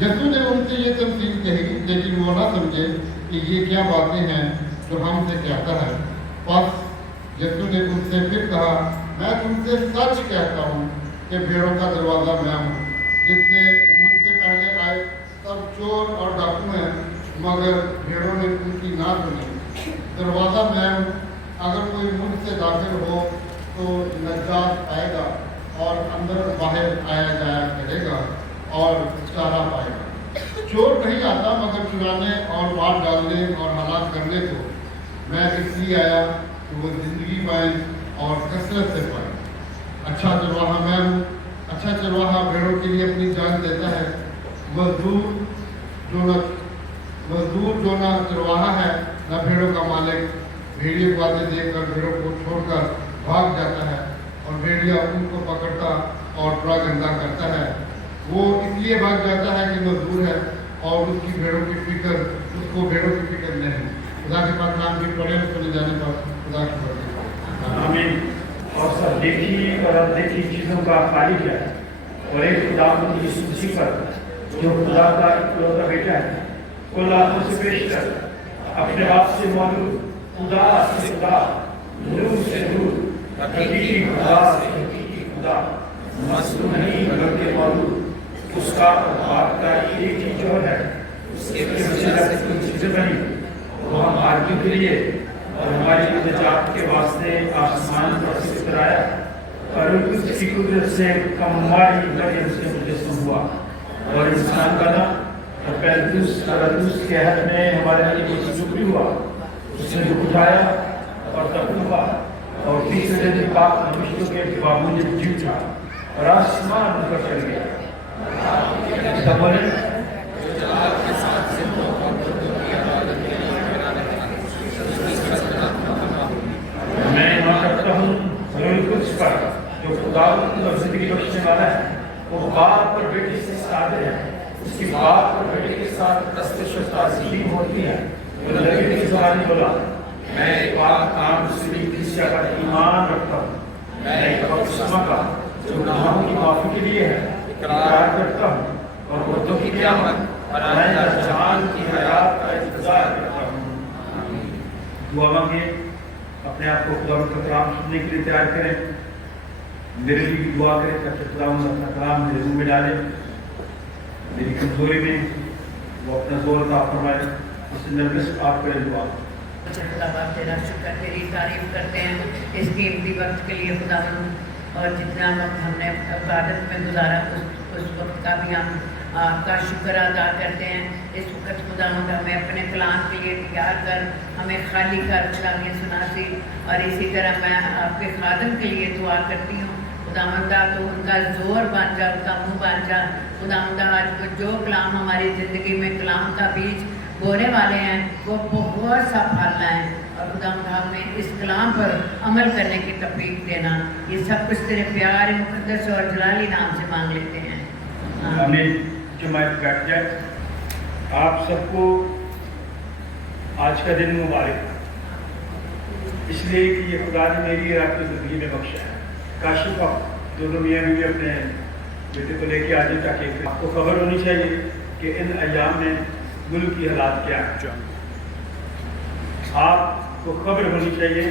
यीशु ने उनसे ये तमसील कही, लेकिन वो ना समझे कि ये क्या बातें हैं जो हमसे कहता है। बस यीशु ने उनसे फिर कहा, मैं तुमसे सच कहता हूँ कि भेड़ों का दरवाज़ा मैं हूँ। जितने मुझसे पहले आए सब चोर और डाकू हैं, मगर भेड़ों ने उनकी ना सुनी। दरवाज़ा मैं हूँ, अगर कोई मुझसे दाखिल हो तो नजात पाएगा और अंदर बाहर आया जाया करेगा और चारा पाएगा। चोर नहीं आता मगर चुराने और मार डालने और हलाक करने को। मैं इसलिए आया कि वो जिंदगी पाए और कसरत से पाए। अच्छा चरवाहा मैं हूँ। अच्छा चरवाहा भेड़ों के लिए अपनी जान देता है। मजदूर जो ना चरवाहा है ना भेड़ों का मालिक भेड़िए को आते देखकर भेड़ों को छोड़कर भाग जाता है और भेड़िया उनको पकड़ता और बड़ा गंदा करता है। वो इसलिए भाग जाता है कि मजदूर है और उसको भेड़ों की फिक्र नहीं। खुदा के पास नाम भी पड़े चले जाने पर खुदा की बरकत। आमीन। और सब देखी और अनदेखी चीज़ों का खालिक है और एक खुदा की सूची पर जो खुदा का इकलौता बेटा है, कुल आत्मा से पेश कर, अपने आप से मौजूद, खुदा से खुदा, नूर से नूर, हकीकी खुदा से हकीकी खुदा, मसलूम नहीं बल्कि मौजूद, उसका बाप का एक ही जोहर है, उसके वसीला से कुछ चीज़ें बनी, वो हम आदमी के लिए और हमारी निजात के वास्ते आसमान पर से उतराया और उसकी कुदरत से कमाई मरियम से मुजस्सम हुआ और इंसान बना और पैदुस के हद में हमारे लिए कुछ जुबरी हुआ। उसने दुख उठाया और दफन हुआ और तीसरे दिन पाक मनुष्यों के बाबू ने जी उठा और आसमान पर चढ़ गया। मैं इमान करता हूँ कुछ पर जो खुदा और जिंदगी बख्शने वाला है, वो बाप और बेटी से सादे है। उसकी बाप और बेटी के साथ तस्लीम होती है। वो नबी ने इस बात बोला, मैं एक बात काम सुनी कलीसिया का ईमान रखता हूँ। मैं एक बपतिस्मा का जो गुनाहों की माफी के लिए है इकरार करता हूँ और मुर्दों की क़यामत और आइंदा जहान की हयात का इंतजार करता हूँ। दुआ मांगे, अपने आप को खुदा का कलाम सुनने के लिए तैयार करें। मेरे लिए भी दुआ करें ताकि खुदा अपना कलाम मेरे मुँह में डाले। मेरी कमजोरी में वो अपना जोर का फरमाए। इससे नर्वस आप करें दुआ। खुदा तेरा शुक्र तेरी तारीफ करते हैं इस कीमती वक्त के लिए खुदा, और जितना वक्त हमने इबादत में गुजारा उस वक्त का भी हम आपका शुक्र अदा करते हैं। इस वक्त खुदा हमें अपने कलाम के लिए तैयार कर, हमें खाली कर खुदावंद सुनासी। और इसी तरह मैं आपके खादम के लिए दुआ करती हूँ खुदावंदा, तो उनका जोर बन जा, उनका मुँह बन जा खुदावंदा। आज जो कलाम हमारी ज़िंदगी में कलाम का बीज बोने वाले हैं वो बहुत सा फल लाएँ और खुदावंदा हमें इस कलाम पर अमल करने की तौफीक देना। ये सब कुछ तेरे प्यारे मुकद्दस और जलाली नाम से मांग लेते हैं, आमीन। जमात बैठ जाए। आप सबको आज का दिन मुबारक, इसलिए कि ये खुदा ने मेरी और आपकी ज़िंदगी में बख्शा है। काशिफ आप दोनों मियाँ बीवी अपने बेटे को लेके आ जाए ताकि आपको खबर होनी चाहिए कि इन अयाम में मुल्क की हालात क्या है। आपको खबर होनी चाहिए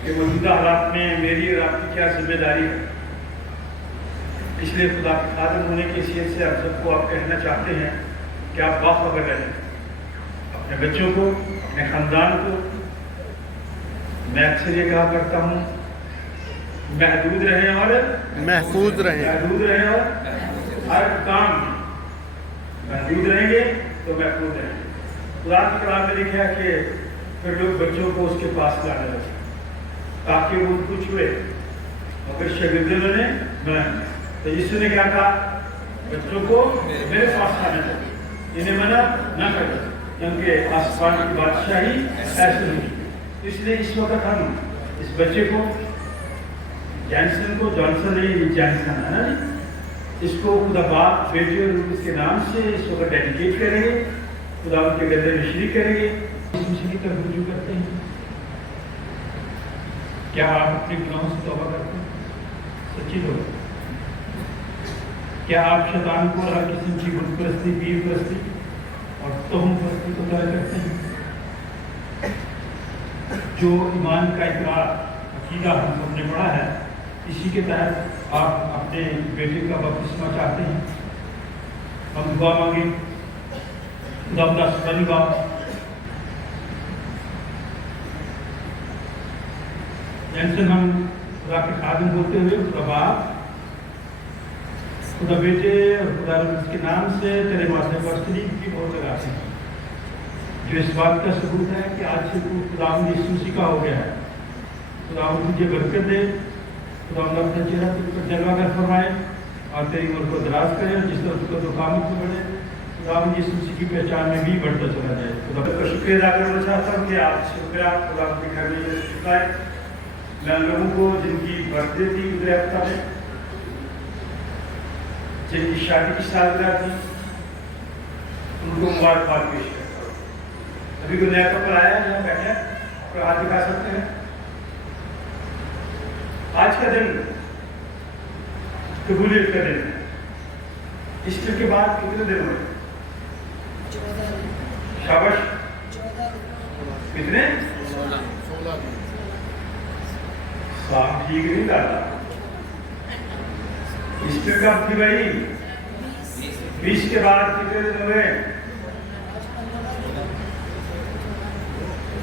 कि मौजूदा हालात में मेरी और आपकी क्या जिम्मेदारी है। इसलिए खुदा के खादम होने की हैसियत से आप सबको आप कहना चाहते हैं कि आप बाखबर रहें, अपने बच्चों को, अपने ख़ानदान को मैं अक्सर ये कहा करता हूँ, महदूद रहें और महफूज रहें। महदूद रहें और हर काम महदूद रहेंगे तो महफूज रहेंगे। कुरान की कलाम में लिखा है कि फिर लोग बच्चों को उसके पास लाने लगे ताकि वो उनको छुए, और फिर शागिर्दों ने मना किया। तो यीशु ने क्या कहा, बच्चों को मेरे पास आने लगे, इन्हें मना न करो, क्योंकि आसमान की बादशाही ऐसे नहीं। इसलिए इस वक्त हम इस बच्चे को जॉनसन नहीं, जॉनसन है ना, इसको खुदा बाप बेटे और उसके नाम से इस वक्त डेडिकेट करेंगे, खुदा उनके गद्दे में शरीक करेंगे। इस मिशन की तरफ रुजू करते हैं। क्या आप अपने गुनाहों से तौबा करते हैं? सच्ची लोग, क्या आप शैतान को हर किस्म की बुत परस्ती, पीर परस्ती और तोहम परस्ती को तय करते हैं? जो ईमान का इकरार अकीदा हम सबने पढ़ा है, इसी के तहत आप अपने बेटे का बपतिस्मा चाहते हैं। हम दुआ मांगे, खुदा सुबह बाप जैसे हम खुदा के खादिम बोलते हुए खुदा बाप, खुदा बेटे और खुदा उसके नाम से तेरे माथे पर सलीब की मोहर लगाते हैं, जो इस बात का सबूत है कि आज से तू खुदा यीशु मसीह का हो गया है। खुदा तुझे बरकत दे, खुदा अपना चेहरा तुझ पर जलवा कर फरमाए और तेरी उम्र को दराज करे, और जिस तरह तुझको दुकामत में बढ़े, खुदा यीशु मसीह की पहचान में भी बढ़ता चला जाए। खुदा का शुक्रिया अदा करना चाहता हूँ कि आप शुक्रिया खुदा के घर में शुक्रिया मैं लोगों को जिनकी बर्थडे थी पिछले हफ्ता में, जिनकी शादी की सालगिरह थी, उनको मुबारकबाद पेश करता हूँ। अभी कोई नया कपल आया है, यहाँ बैठे तो हाथ दिखा सकते हैं। आज का दिन कबूलियत का दिन है। ईस्टर के बाद कितने दिन हुए? शाबाश, कितने? 16 दिन। आप ठीक नहीं डाला। ईस्टर का थी भाई 20 के बाद कितने दिन हुए?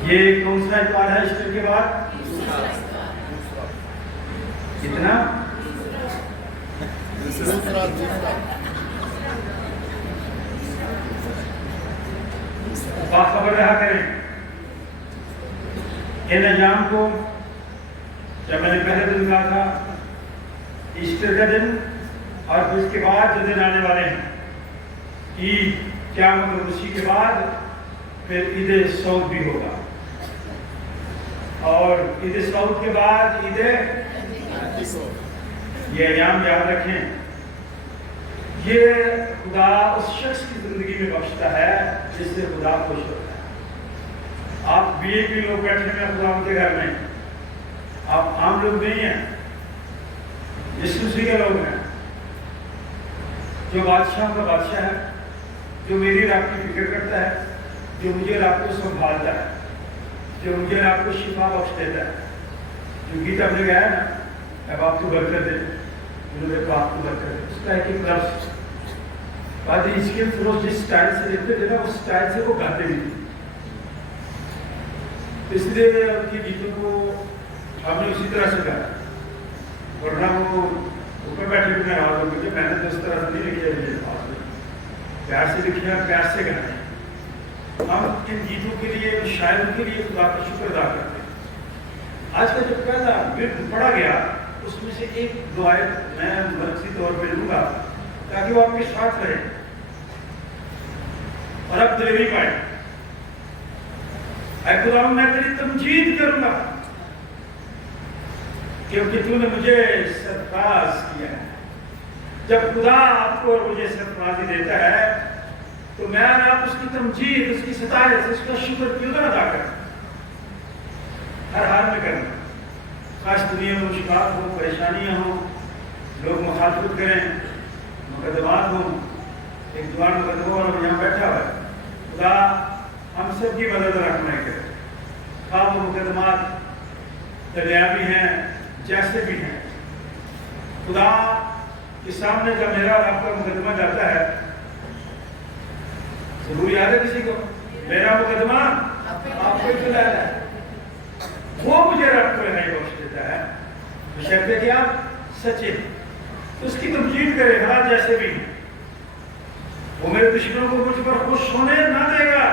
ये कौन सा इतवार है ईस्टर के बाद? कितना? दूसरा। बाखबर रहा करें इन अयाम को। जब मैंने पहले दिन कहा था ईस्टर का दिन, और फिर इसके बाद जो दिन आने वाले हैं ईद, क्या मतलब उसी के बाद फिर ईद सऊद भी होगा, और ईद सऊद के बाद ईद, ये अयाम याद रखें। ये खुदा उस शख्स की जिंदगी में बख्शता है जिससे खुदा खुश होता है। आप भी लोग बैठे हैं खुदा उनके घर में, आप आम लोग नहीं हैं, यीशु मसीह के लोग हैं, जो बादशाह का बादशाह है, जो मेरी रात की फिक्र करता है, जो मुझे रात को संभालता है, जो मुझे रात को शिफा बख्श देता है। जो गीत आपने गाया ना, अब आपको बरकत दे, उन्होंने बाप को बरकत दे, उसका एक लफ्ज बात इसके फिरोज जिस स्टाइल से लिखते थे ना, उस स्टाइल से वो गाते भी थे। इसलिए उनके गीतों को हमने उसी तरह से गाया, वरना वो ऊपर बैठे भी मैं आवाज मुझे मैंने तो इस तरह से नहीं लिखी है, मुझे प्यार से लिखी है, प्यार से गाए। हम इन गीतों के लिए, शायरों के लिए खुदा का शुक्र अदा करते हैं। आज का जो पहला विर्द पढ़ा गया, उसमें से एक दुआएं मैं मरकजी तौर पे लूंगा ताकि वो आपके साथ रहे और आप दिलेरी पाए। ऐ खुदा, मैं तेरी तमजीद करूंगा क्योंकि तूने मुझे सरफराज किया है। जब खुदा आपको और मुझे सरफराजी देता है तो मैं और आप उसकी तमजीद, उसकी सताइश, उसका शुक्र क्यों ना अदा करें, हर हाल में करना। खास दुनिया में मुश्किलात हो, परेशानियां हो, लोग मुखालफत करें, मुकदमात हो, एक जवान मुकदमा और यहाँ बैठा हुआ है, खुदा हम सब की मदद रखना करे। हाँ, वो मुकदमात दरियावी हैं, जैसे भी हैं, खुदा के सामने जब मेरा और आपका मुकदमा जाता है, जरूर याद है किसी को, मेरा मुकदमा आपको ही चला है। वो मुझे रब को रिहाई बख्श देता है, बशर्ते कि आप सच्चे, तो उसकी तमजीद करें हालात जैसे भी। वो मेरे दुश्मनों को मुझ पर खुश होने ना देगा।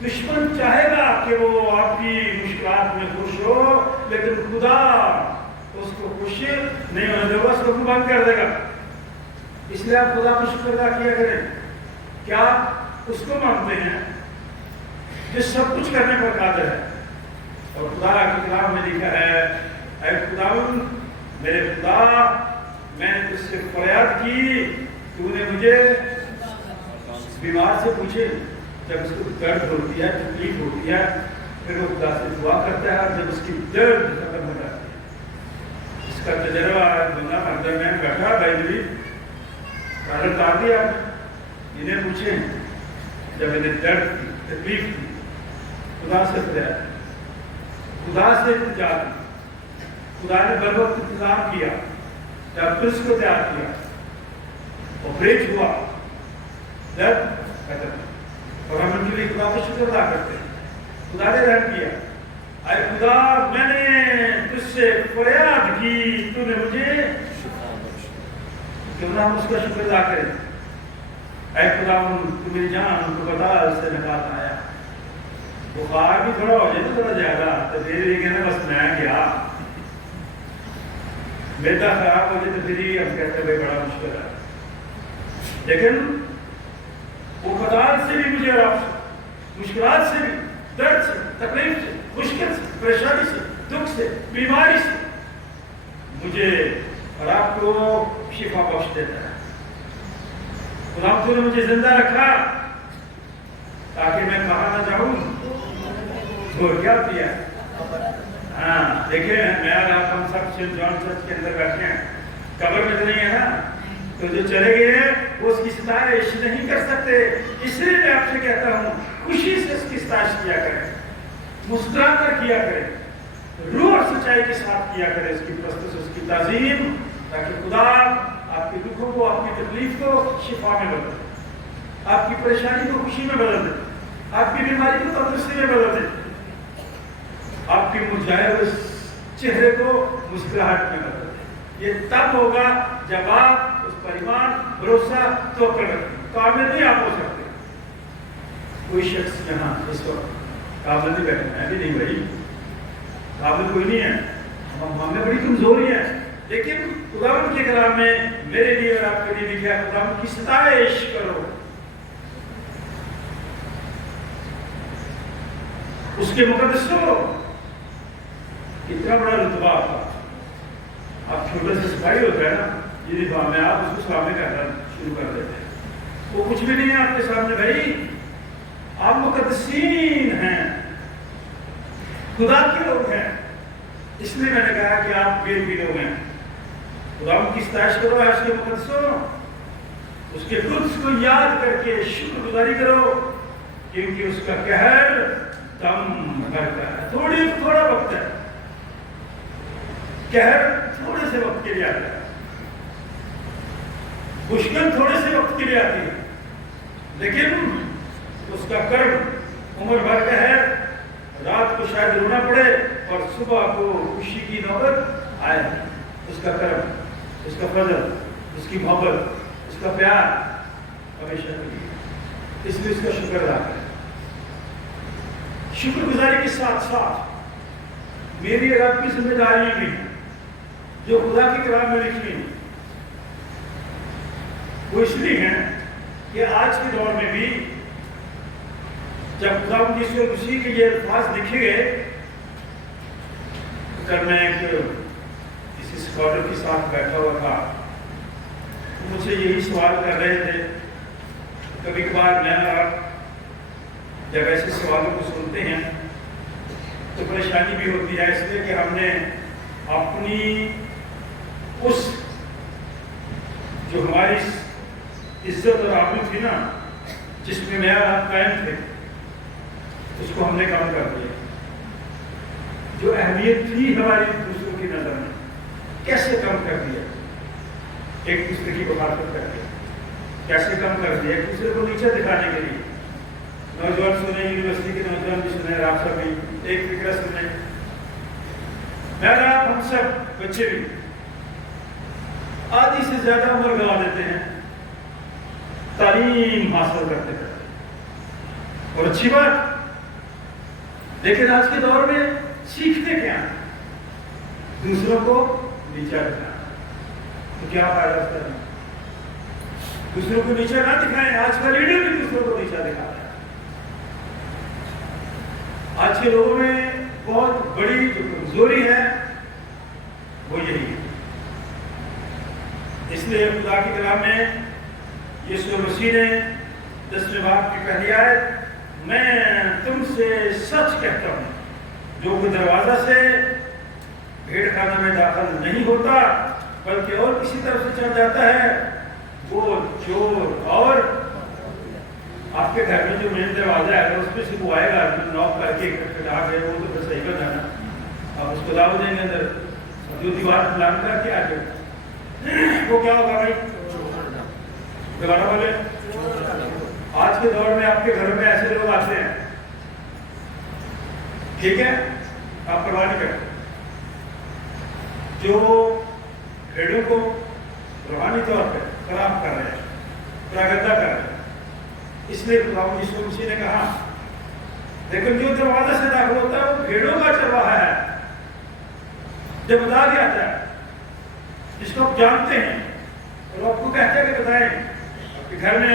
दुश्मन चाहेगा कि वो आपकी मुश्किलात में खुश हो, लेकिन खुदा उसको खुश नहीं होने देगा, उसको बंद कर देगा। इसलिए आप खुदा को शुक्र अदा किया करें। क्या उसको मानते हैं जो सब कुछ करने पर कादिर है? और खुदा की किताब में लिखा है, ऐ खुदावन मेरे खुदा, मैंने तुझसे फरियाद की, तूने मुझे बीमार से पूछे, जब उसको दर्द होती है, तकलीफ होती है, फिर वो खुदा से दुआ करता है, और जब उसकी दर्द खत्म हो जाती है। इसका तजर्बा बंदा अंदर में बैठा भाई कारण उतार दिया आपने। इन्हें पूछे जब इन्हें दर्द थी, तकलीफ थी, खुदा से फरियाद, खुदा से इंतजार, खुदा ने बर वक्त इंतजाम किया, जब फिर उसको तैयार किया, ऑपरेट हुआ, दर्द खत्म। और हम उनके लिए खुदा को शुक्र अदा करते हैं। खुदा ने रहम किया, अरे खुदा मैंने तुझसे फरियाद की, तूने मुझे, क्यों ना हम उसका शुक्र अदा करें। ऐ खुदा तू मेरी जान उनको बता, उससे निकाल आया, बुखार भी थोड़ा हो जाए ना थोड़ा ज्यादा, तो फिर ये कहना बस मैं गया, बेटा खराब हो जाए तो फिर ही हम कहते भाई बड़ा मुश्किल है। लेकिन वो कदार से भी मुझे और आपसे, मुश्किलात से भी, दर्द से, तकलीफ से, मुश्किल से, परेशानी से, दुख से, बीमारी से मुझे और आपको शिफा बख्श देता है। खुदा तूने मुझे जिंदा रखा ताकि मैं कहा ना जाऊं, तो क्या किया? हाँ देखिए, मैं और आप हम सब सेंट जॉन चर्च के अंदर बैठे हैं, कब्र में तो नहीं है ना, तो जो चले गए वो उसकी सताइश नहीं कर सकते। इसलिए मैं आपसे कहता हूँ, खुशी से उसकी सताइश किया करें, मुस्कुरा कर किया करें, रूह और सच्चाई के साथ किया करें उसकी प्रस्तुत, उसकी ताजीम, ताकि खुदा आपके दुखों को, आपकी तकलीफ को शिफा में बदल दे, आपकी परेशानी को खुशी में बदल दे, आपकी बीमारी को तंदुरुस्ती में बदल दे, आपके मुरझाए हुए चेहरे को मुस्कुराहट में बदल दे। ये तब होगा जब आप उस पर ईमान, भरोसा, तवक्कुल रखें। काबिल नहीं आप हो सकते। कोई शख्स यहाँ इस वक्त काबिल नहीं बैठे, मैं भी नहीं भाई, काबिल कोई नहीं है, हम में बड़ी कमजोरी है, लेकिन खुदावंद के कलाम में मेरे लिए और आपके लिए लिखा है, खुदावंद की सताइश करो, उसके मुकद्दस हो। इतना बड़ा रुतबा आप छोटे से सिपाही होता है ना, यूनिफॉर्म में आप उसको सामने करना शुरू कर देते हैं, वो कुछ भी नहीं है आपके सामने भाई, आप मुकद्दसीन हैं, खुदा के लोग हैं। इसलिए मैंने कहा कि आप बेटी लोग हैं। खुदा की सताइश करो, है उसके मुकद्दसों, उसके कुद्स को याद करके शुक्रगुजारी करो, क्योंकि उसका कहर दम भरता है। थोड़ा वक्त है, कहर थोड़े से वक्त के लिए आता है, मुश्किल थोड़े से वक्त के लिए आती है, लेकिन उसका कर्म उम्र भर का है। रात को शायद रोना पड़े और सुबह को खुशी की नौबत आए। उसका कर्म, उसका फजल, उसकी मोहब्बत, उसका प्यार हमेशा के लिए, इसलिए उसका शुक्र अदा करें। शुक्रगुजारी के साथ साथ मेरी और आपकी जिम्मेदारियां भी जो खुदा की किताब में लिखी है, वो इसलिए है कि आज के दौर में भी जब खुदा की यीशु मसीह के ये अल्फाज लिखे गए, कल मैं किसी स्कॉलर के साथ बैठा हुआ था, तो मुझसे यही सवाल कर रहे थे। कभी कभार मैं और आप जब ऐसे सवालों को सुनते हैं तो परेशानी भी होती है, इसलिए कि हमने अपनी उस जो हमारी इज्जत और आबरू थी ना, जिसमें मैं और आप कायम थे, उसको हमने कम कर दिया। जो अहमियत थी हमारी दूसरों की नजर में, कैसे कम कर दिया, एक दूसरे की मुखातिब करके कैसे कम कर दिया, एक दूसरे को नीचे दिखाने के लिए। नौजवान सुने, यूनिवर्सिटी के नौजवान भी सुने, आप सभी एक फिक्र सुने, मैं आप हम सब बच्चे भी आधी से ज्यादा उम्र गवा देते हैं तालीम हासिल करते करते, और अच्छी बात, लेकिन आज के दौर में सीखते क्या हैं? दूसरों को नीचा दिखाना। तो क्या फायदा उसका? दूसरों को नीचा ना दिखाएं। आज का लीडर भी दूसरों को नीचा दिखा रहा है। आज के लोगों में बहुत बड़ी जो कमजोरी है वो यही है। इसलिए खुदा के कलाम में यीशु मसीह ने 10वें बाब की पहली आयत, मैं तुमसे सच कहता हूं, जो कोई दरवाजा से भेड़ खाना में दाखिल नहीं होता बल्कि और किसी तरफ से चढ़ जाता है, वो चोर। और आपके घर में जो मेन दरवाजा है अगर उसमें से वो आएगा तो नॉक करके खटखटा के वो तो फिर सही कर जाना, आप उसको दाव देंगे अंदर, जो दीवार प्लान करके आ जाए वो क्या होगा भाई? दरवाजा वाले। आज के दौर में आपके घर में ऐसे लोग आते हैं, ठीक है, आप परवाह नहीं करते, जो भेड़ों को रूहानी तौर पर खराब कर रहे हैं, प्रागंदा कर रहे हैं। इसलिए खुदावंद यीशु मसीह ने कहा, लेकिन जो दरवाजा से दाखिल होता है वो भेड़ों का चरवाहा है, जो बता दिया जाता है, जिसको आप जानते हैं, और आपको कहते हैं कि बताएं आपके घर में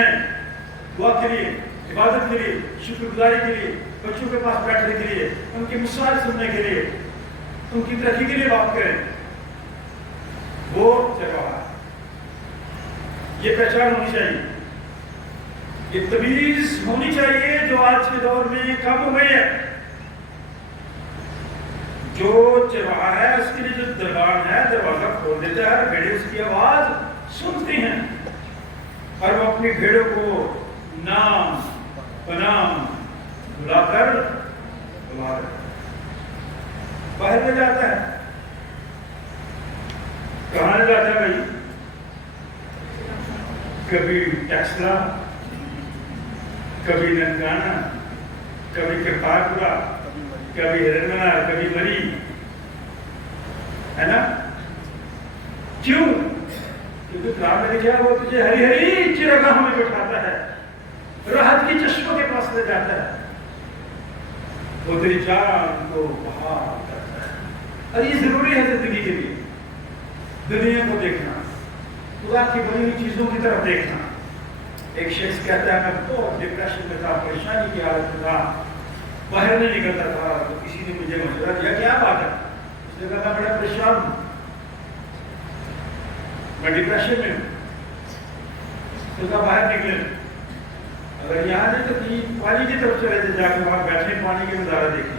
दुआ के लिए, इबादत के लिए, शुक्रगुजारी के लिए, बच्चों के पास बैठने के लिए, उनकी मिसाल सुनने के लिए, उनकी तरक्की के लिए बात करें, वो चरवाहा। ये पहचान होनी चाहिए, ये तमीज होनी चाहिए जो आज के दौर में कम हो गई है। जो चरवाहा है उसके लिए जो दरबान है दरवाजा खोल देता है, भेड़ें उसकी आवाज सुनती हैं और वो अपनी भेड़ों को नाम पनाम बुलाकर बाहर ले जाता है। कहाँ ले जाता है भाई? कभी टैक्सला, कभी ननकाना, कभी कृपालपुरा, कभी हिरनमना, कभी मरी, है ना? क्यों? क्योंकि कलाम में लिखा है वो तुझे हरी हरी चिरगाह में बिठाता है, राहत की चश्मों के पास ले जाता है, वो तेरी जान को बहाल करता है। और ये जरूरी है जिंदगी के लिए, दुनिया को देखना, खुदा की बनी हुई चीजों की तरफ देखना। एक शख्स कहता है मैं बहुत डिप्रेशन में था, परेशानी की हालत में था, बाहर नहीं निकलता था, तो किसी ने मुझे मशवरा दिया, क्या बात है? उसने कहा मैं बड़ा परेशान हूं, मैं डिप्रेशन में हूं। तो कहा बाहर निकले, अगर यहाँ नहीं तो पानी की तरफ चले थे, जाकर वहां बैठे पानी के नजारा देखे,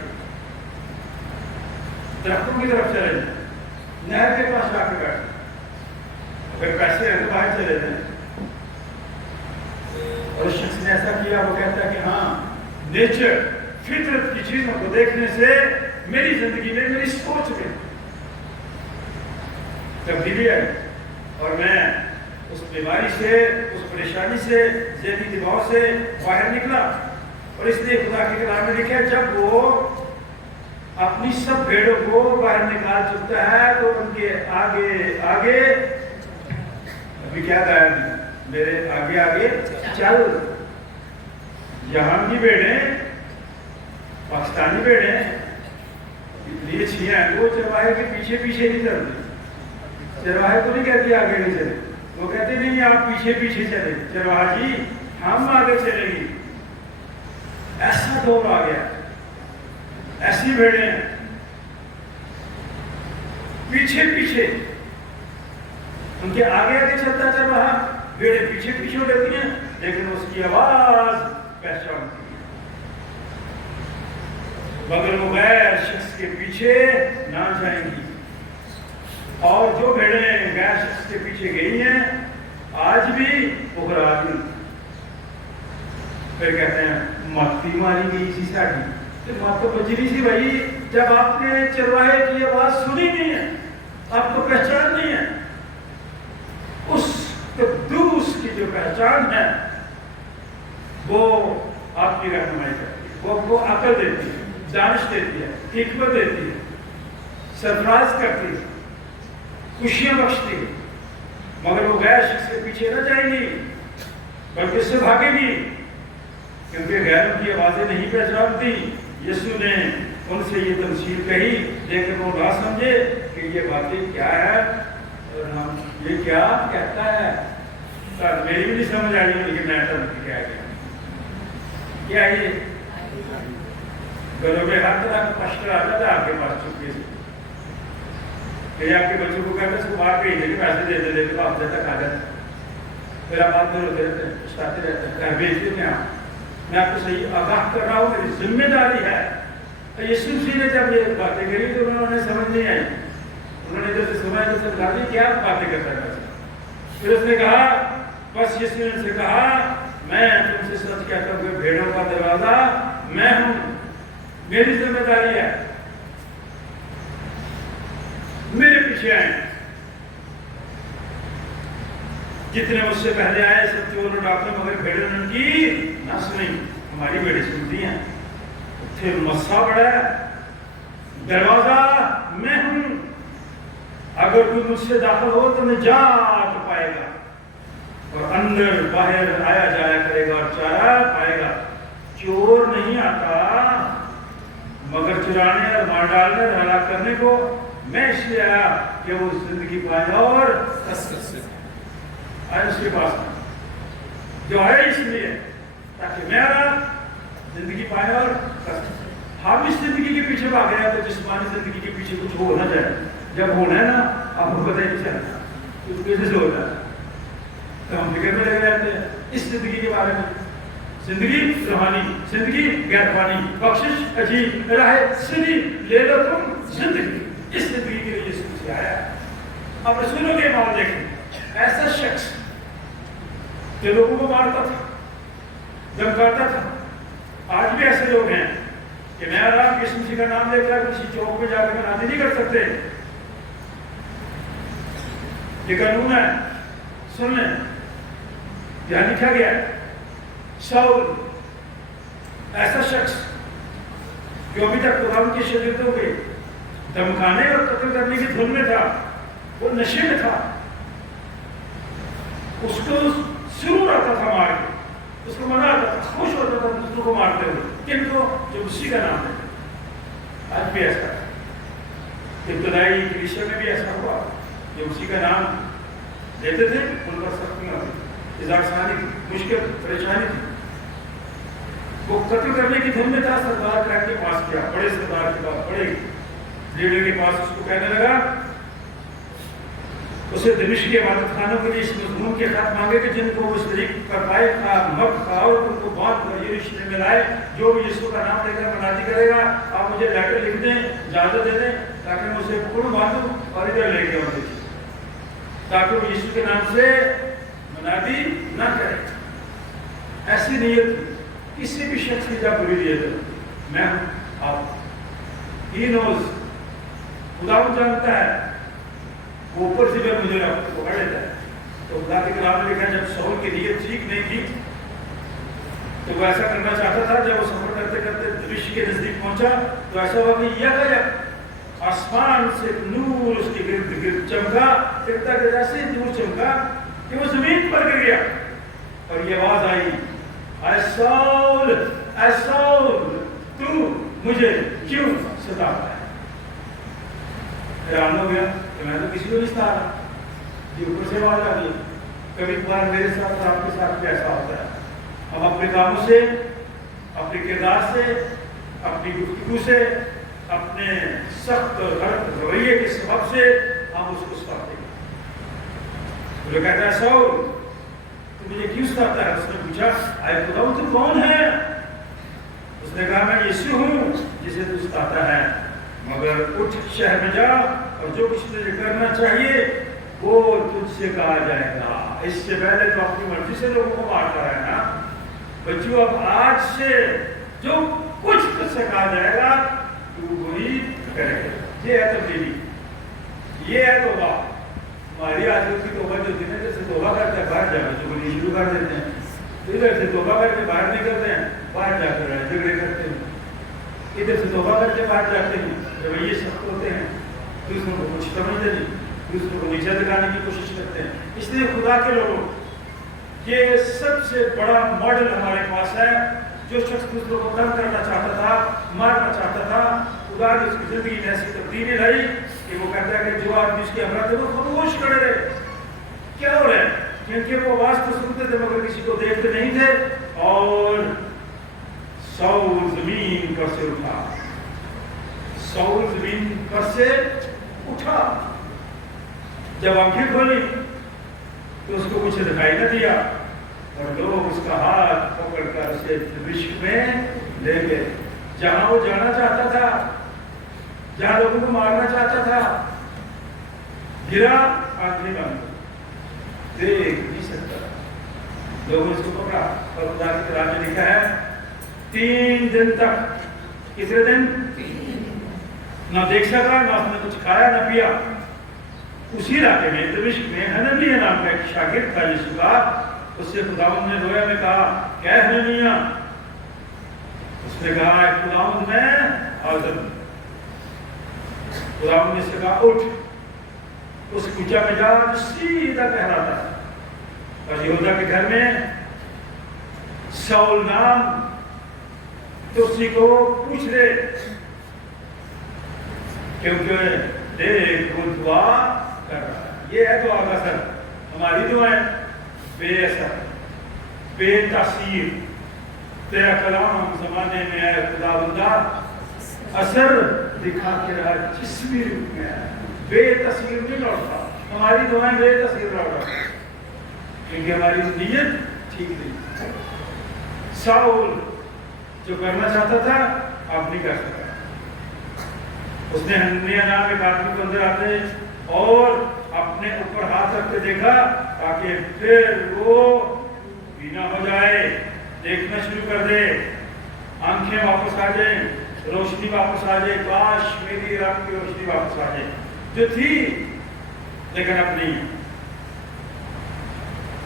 दरख्तों की तरफ चले जाए, नहर के पास जाकर बैठे, अगर पैसे हैं तो बाहर चले जाए। और उस शख्स ने ऐसा किया, वो कहता है कि हाँ, नेचर, फितरत की चीजों को देखने से मेरी जिंदगी में, मेरी सोच में तब्दीली आई और मैं उस बीमारी से, उस परेशानी से, ज़हनी दबाव से बाहर निकला। और इसलिए खुदा के कलाम में लिखा है, जब वो अपनी सब भेड़ों को बाहर निकाल चुकता है तो उनके आगे आगे, अभी क्या गाया मेरे आगे आगे चल। यहाँ की भेड़ें, पाकिस्तानी भेड़ें इतनी अच्छी हैं, वो चरवाहे के पीछे पीछे नहीं चलती। चरवाहे को नहीं कहती आगे नहीं चले, वो कहते नहीं आप पीछे पीछे चले, चरवाहा जी हम आगे चलेंगे। ऐसा दौर आ गया, ऐसी भेड़ें पीछे पीछे, उनके आगे आगे चलता चरवाहा, भेड़ें पीछे पीछे हो जाती हैं, लेकिन उसकी आवाज पहचानती है, मगर वो गैर शख्स के पीछे ना जाएंगी। और जो भेड़ें गैर शख्स के पीछे गई हैं आज भी उगरा दी। फिर कहते हैं मत्ती मारी गई सी साड़ी, तो मत तो बजरी सी भाई, जब आपने चरवाहे की आवाज सुनी नहीं है, आपको पहचान नहीं है, उस कद्दूस की जो पहचान है वो आपकी रहनुमाई करती है, वो आपको अकल देती है, दानिश देती है, हिकमत देती है, सरप्राइज करती है, खुशियां बख्शती है, मगर वो गैर शख्स के पीछे न जाएंगी बल्कि उससे भागेगी, क्योंकि गैरों की आवाजें नहीं पहचानती। यीशु ने उनसे ये तमसील कही, लेकिन वो ना समझे कि ये बातें क्या है और हम ये क्या कहता है। तो मेरी भी नहीं समझ आई, लेकिन मैं तब क्या क्या ये घरों में हर तरह का कष्ट आता था आपके पास चुपके से, फिर आपके बच्चों को कहते इसको बाहर भेज देंगे, पैसे दे देते तो आप तक आ जाते, फिर आप बात होते रहते हैं, पछताते रहते हैं, घर भेज देते हैं आप। मैं आपको सही आगाह कर रहा हूँ, मेरी जिम्मेदारी है। तो यीशु मसीह ने जब ये बातें करी तो उन्होंने समझ नहीं आई, उन्होंने जैसे सुना जैसे बता दी क्या बातें करता है। फिर उसने कहा, बस यीशु ने उनसे कहा, मैं तुमसे सच कहता हूँ, भेड़ों का दरवाजा मैं हूँ, मेरी जिम्मेदारी है, मेरे पीछे आए। जितने मुझसे पहले आए सब तो उन्होंने डाकने, मगर भेड़ों ने उनकी ना सुनी। हमारी भेड़ें सुनती हैं। फिर मस्सा बड़ा है, दरवाजा मैं हूं, अगर कोई मुझसे दाखिल हो तो मैं जा तो पाएगा और अंदर बाहर आया जाया करेगा और चारा पाएगा। चोर नहीं आता मगर चुराने और मार डालने और हलाक करने को, मैं इसलिए आया कि वो जिंदगी पाए और आए उसके पास जो है, इसलिए ताकि मेरा जिंदगी पाए और हम इस जिंदगी के पीछे भाग रहे हैं तो जिस्मानी जिंदगी के पीछे कुछ हो ना जाए। जब होना है ना आपको पता ही नहीं चलता कुछ कैसे से होता है, तो हम फिक्र में लगे रहते हैं इस जिंदगी के बारे में। जिंदगी रूहानी, जिंदगी गैरफानी, बख्शिश अजीब, राह सीधी ले लो तुम जिंदगी। इस जिंदगी के लिए यीशु से आया। अब रसूलों के मामले देखें, ऐसा शख्स जो लोगों को मारता था, धमकाता था, आज भी ऐसे लोग हैं कि मैं आराम यीशु मसीह का नाम लेकर किसी चौक पे जाकर मनादी नहीं कर सकते। ये कानून है, सुन लें, यहां लिखा गया है। शाऊल ऐसा शख्स जो अभी तक खुदा के शागिर्दों के धमकाने और कत्ल करने की धुन में था, वो नशे में था, उसको सुरूर आता था मार के, उसको मजा आता था, खुश होता था दूसरों को मारते हुए, किनको जो उसी का नाम है। आज भी ऐसा है, इब्तदाई कलीसिया में भी ऐसा हुआ, जो उसी का नाम लेते थे उन पर सख्तियां थी, इज़ारसानी थी, मुश्किल परेशानी थी। वो कत्ल करने की धुन में था। सरदार क्रैक के पास गया, बड़े सरदार के पास, बड़े लीडर के पास, उसको कहने लगा, उसे दमिश्क के इबादत खानों के लिए इस मजमून के खत मांगे कि जिनको वो शरीक कर पाए मत खाओ, उनको बांध कर यरूशलेम में लाए, जो भी यीशु का नाम लेकर मनादी करेगा आप मुझे लेटर लिख दें, इजाजत दे दें, ताकि मैं उसे पूर्ण बांधूं और इधर लेके आऊं, ताकि वो यीशु के नाम से मनादी ना करे। ऐसी नीयत किसी भी शख्स की जब बुरी नीयत है, मैं हूं आप, ही नोज, खुदा जानता है, ऊपर से जब मुझे पकड़ लेता है। तो खुदा के कलाम में लिखा, जब शाऊल की नीयत ठीक नहीं थी तो वो ऐसा करना चाहता था। जब वो सफर करते करते दमिश्क के नजदीक पहुंचा तो ऐसा हुआ कि यकायक आसमान से नूर उसके गिर्द गिर्द चमका, गिरता गिरता ऐसे नूर चमका कि वो जमीन पर गिर गया और ये आवाज आई, ऐ शाऊल तू मुझे क्यों सताता है। हैरान हो गया कि मैं तो किसी को नहीं सता रहा, ये ऊपर से आवाज आ गई। कभी कभार मेरे साथ और आपके साथ भी ऐसा होता है, हम अपने कामों से, अपने किरदार से, अपनी गुफ्तगू से, अपने सख्त और गलत रवैये के सबब से हम उसको सताते हैं। वो कहता है, शाऊल तू मुझे क्यों सताता है। उसने पूछा, आए खुदा तू कौन है। उसने कहा, मैं यीशु हूँ जिसे तू सताता है, मगर उठ शहर में जा और जो कुछ तुझे करना चाहिए वो तुझसे कहा जाएगा। इससे पहले तो अपनी मर्जी से लोगों को मारता है ना बच्चों, अब आज से जो कुछ तुझसे कहा जाएगा तू वही करेगा। ये है तब्दीली, ये है तौबा। हमारी आदमी की तौबा जो दिन जैसे तौबा करते हैं बाहर जाकर चुगली शुरू कर देते हैं, इधर से तौबा करके बाहर निकलते हैं, बाहर जाकर झगड़े करते हैं, इधर से तौबा करके बाहर जाते हैं, रवैये सख्त होते हैं, दूसरों को कुछ समझते नहीं, दूसरों को नीचे दिखाने की कोशिश करते हैं। इसलिए खुदा के लोगों, ये सबसे बड़ा मॉडल हमारे पास है। जो शख्स दूसरों को तंग करना चाहता था, मारना चाहता था, खुदा ने उसकी जिंदगी में ऐसी तब्दीली लाई कि वो कहता है कि जो आदमी उसकी हमला थे वो खामोश खड़े रहे। क्या हो रहा है? क्योंकि वो आवाज तो सुनते थे मगर किसी को देखते नहीं थे। और साउल जमीन पर से उठा, साउल जमीन पर से उठा। जब आंखें खोली तो उसको कुछ दिखाई न दिया और लोग उसका हाथ पकड़कर उसे दमिश्क में ले गए, जहां वो जाना चाहता था, जहां लोगों को मारना चाहता था। गिरा, आंखें बंद, देख नहीं सकता। लोगों ने उसको पकड़ा और खुदा की किताब में लिखा है 3 दिन तक, कितने दिन? ना देख सका, ना उसने कुछ खाया ना पिया। उसी इलाके में दमिश्क में हननिया नाम का एक शागिर्द था यीशु का। उससे खुदावंद ने रोया में कहा, क्या हननिया? उसने कहा, खुदावंद मैं हाजिर। खुदावंद ने उससे कहा, उठ, उस कूचा में जा जो सीधा कह रहा था। और यहूदा के घर में शाऊल नाम, तो उसी को पूछ ले, क्योंकि देख वो दुआ कर रहा है। ये है दुआ का असर। हमारी दुआएं बेअसर, बेतासीर। तेरा कलाम जमाने में है खुदावंदा, असर दिखा के रहा, जिस्मी रूप में है, बेतसीर नहीं लौटता। हमारी दुआएं बेतसीर लौटा क्योंकि हमारी नीयत ठीक नहीं। शाऊल जो करना चाहता था आप नहीं कर सका। उसने हननिया नाम एक आदमी को अंदर आते और अपने ऊपर हाथ रख के देखा ताकि फिर वो बीना हो जाए, देखना शुरू कर दे, आंखें वापस आ जाए, रोशनी वापस आ जाए। काश मेरी रब की रोशनी वापस आ जाए जो थी, लेकिन अपनी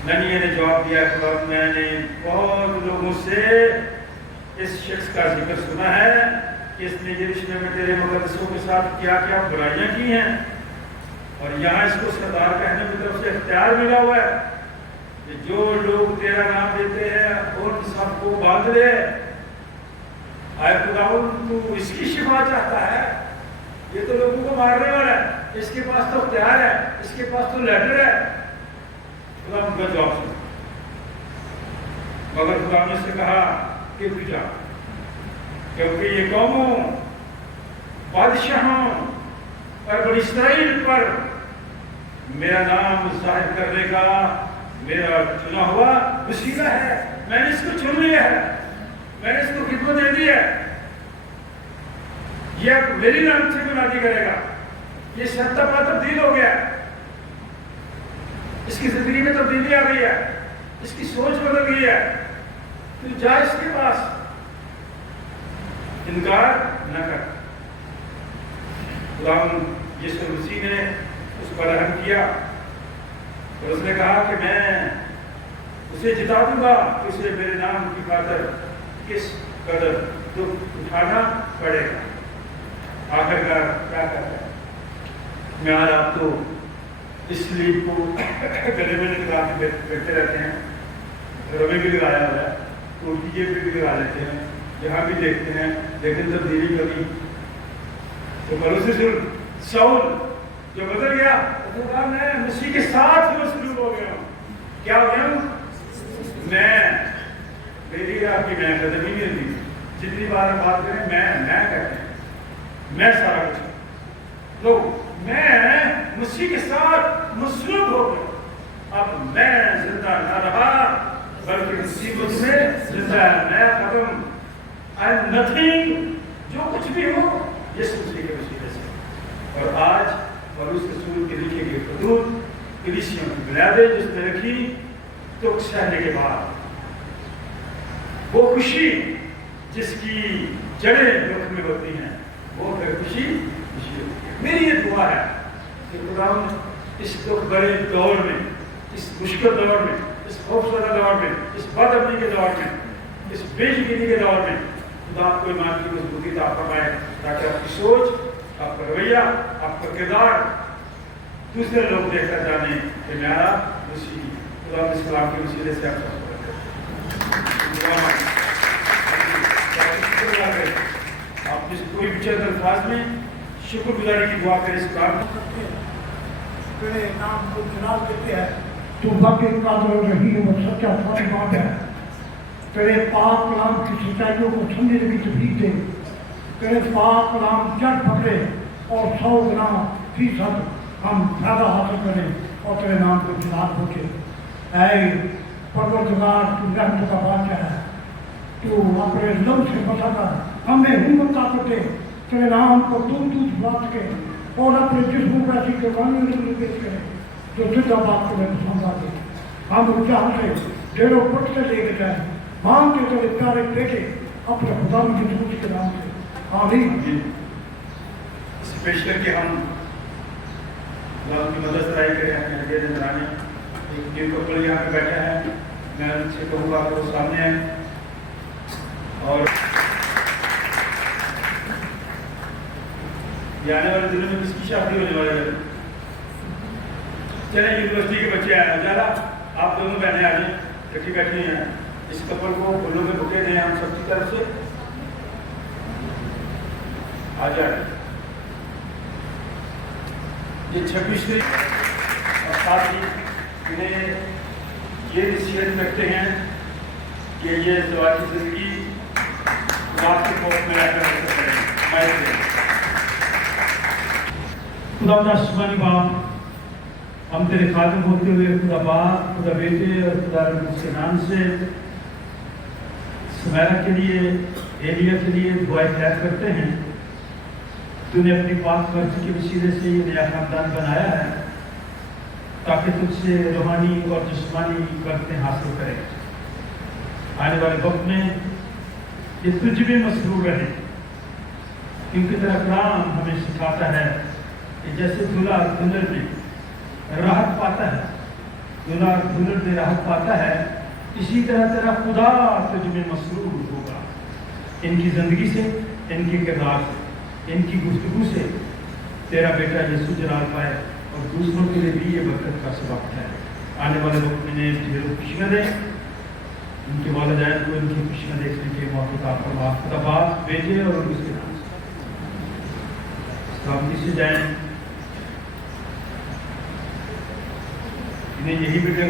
ननिया ने जवाब दिया, मैंने बहुत लोगों से इस शख्स का जिक्र सुना है कि इसने यरूशलेम में तेरे मुकद्दसों के साथ क्या क्या बुराइयां की हैं, और यहाँ इसको सरदार कहने की तरफ से इख्तियार मिला हुआ है कि जो लोग तेरा नाम देते हैं उन सबको बांध ले। आए खुदावंद तू इसकी शिफा चाहता है? ये तो लोगों को मारने वाला है, इसके पास तो इख्तियार है, इसके पास तो लेटर है। खुदावंद का जवाब सुन, मगर खुदावंद ने से कहा कि तू जा, क्योंकि ये कौमों, बादशाहों और बड़ी इसराइल पर मेरा नाम जाहिर करने का मेरा चुना हुआ वसीला है। मैंने इसको चुन लिया है, मैंने इसको खिदमत दे दी है। यह मेरी नाम से गुनादी करेगा। ये सत्ता पर तब्दील हो गया, इसकी जिंदगी में तब्दीली आ गई है, इसकी सोच बदल गई है। तू जा इसके पास, इनकार न कर। खुदावंद यीशु मसीह ने उस पर रहम किया और उसने कहा कि मैं उसे जिता दूंगा कि उसे मेरे नाम की खातिर किस कदर दुख उठाना पड़ेगा। आखिरकार क्या करता है? मैं आज आपको इस लीड को गले में लगा के बैठते रहते हैं, घरों में भी लगाया हुआ है, टोटी जेब भी लगा लेते हैं, यहाँ भी देखते हैं, लेकिन तब्दीली कभी तो भरोसे से शाऊल जो बदल गया, तो कहा मैं मसीह के साथ ही मसलूब हो गया हूँ। क्या हो गया हूँ मैं? मेरी आपकी मैं कदम ही नहीं होती। जितनी बार हम बात करें मैं कहते हैं, मैं सारा कुछ तो मैं मसीह के साथ मसलूब हो गया। अब मैं जिंदा न रहा बल्कि मुसीबत में जिंदा है। मैं खत्म, आई एम नथिंग। जो कुछ भी हो यीशु मसीह के वसीले से। और आज पौलुस रसूल के लिखे गए खतूत कलीसियों की बुनियादें जिसने रखी, दुख सहने के बाद वो खुशी जिसकी जड़ें दुख में होती हैं, वो फिर खुशी होती है। मेरी ये दुआ है कि खुदावंद इस दुख भरे दौर में, इस मुश्किल दौर में, इस खौफजदा दौर में, इस बदअमनी के दौर में, इस बेयकीनी के दौर में खुदा आपको ईमान की मजबूती अता फरमाए ताकि आपकी सोच आपका रवैया, आपका किरदार दूसरे लोग देखकर जाने कि मेरा उसी खुदा के सलाम के वसीले से आप सबको आप इस कोई भी चंद अल्फाज में शुक्रगुजारी की दुआ करें। इस काम तेरे नाम को जलाल देते हैं, तू वाकई कादिर और रहीम और सच्चा फरमान है। तेरे पाक कलाम की सच्चाइयों को सुनने की तौफीक दे। तेरे पाक कलाम जड़ पकड़े और 100 गुना फीसद हम फायदा हासिल करें और तेरे नाम को जलाल पहुँचे। ऐ परवरदिगार, तू रहमत का बादशाह है, तू अपने लफ्ज़ से बसा कर हमें हिम्मत ताकत दे, तेरे नाम को दूर दूर बुला सके और अपने जिस्म को ऐसी कुर्बानी पेश करें जो जिंदा बात को मैं पसंद आ गई। हम जहाँ से डेरों पट से लेके जाए मांग के तेरे प्यारे बेटे अपने खुदा की दूर के नाम से आमीन। स्पेशल के हम की मदद ट्राई करें अपने आगे नजर आने। एक न्यू कपल यहाँ पे बैठा है, मैं उनसे कहूँगा आप वो सामने आए और ये आने वाले दिनों में किसकी शादी होने वाली है? चले यूनिवर्सिटी के बच्चे आए हैं, ज़्यादा आप दोनों बहनें आ जाए, इकट्ठी बैठी हैं। इस कपल को फूलों के बुके दें हम सबकी तरफ से, आ जाए। ये 26 तारीख और साथ ही इन्हें ये नसीहत रखते हैं कि ये ज़िंदगी जिंदगी रात के खौफ में रहकर करें। खुदा आसमानी बाप, हम तेरे खादिम होते हुए खुदा बाप, खुदा बेटे और खुदा के नाम से सुमैरा के लिए, एलिया के लिए दुआएं खैर करते हैं। तूने अपनी पाक मर्जी के वसीले से ये नया खानदान बनाया है ताकि तुझसे रूहानी और जिस्मानी बरकतें हासिल करें। आने वाले वक्त में ये तुझ में मसरूर रहे, क्योंकि तेरा कलाम हमें सिखाता है कि जैसे दूल्हा दुल्हन में राहत पाता है, दूल्हा दुल्हन में राहत पाता है, इसी तरह तेरा खुदा तुझ में मसरूर होगा। इनकी ज़िंदगी से, इनके किरदार से, इनकी गुफ्तगू से तेरा बेटा यीशु जलाल पाए और दूसरों के लिए भी ये बरकत का सबब है। आने वाले वक्त में ढेरों खुशियाँ दें, उनके वालिदैन को इनकी खुशियाँ देखने के मौके का फरमा। खुदा बाप, बेटे और उसके नाम से सलामती से जाएं। इन्हें यही बेटे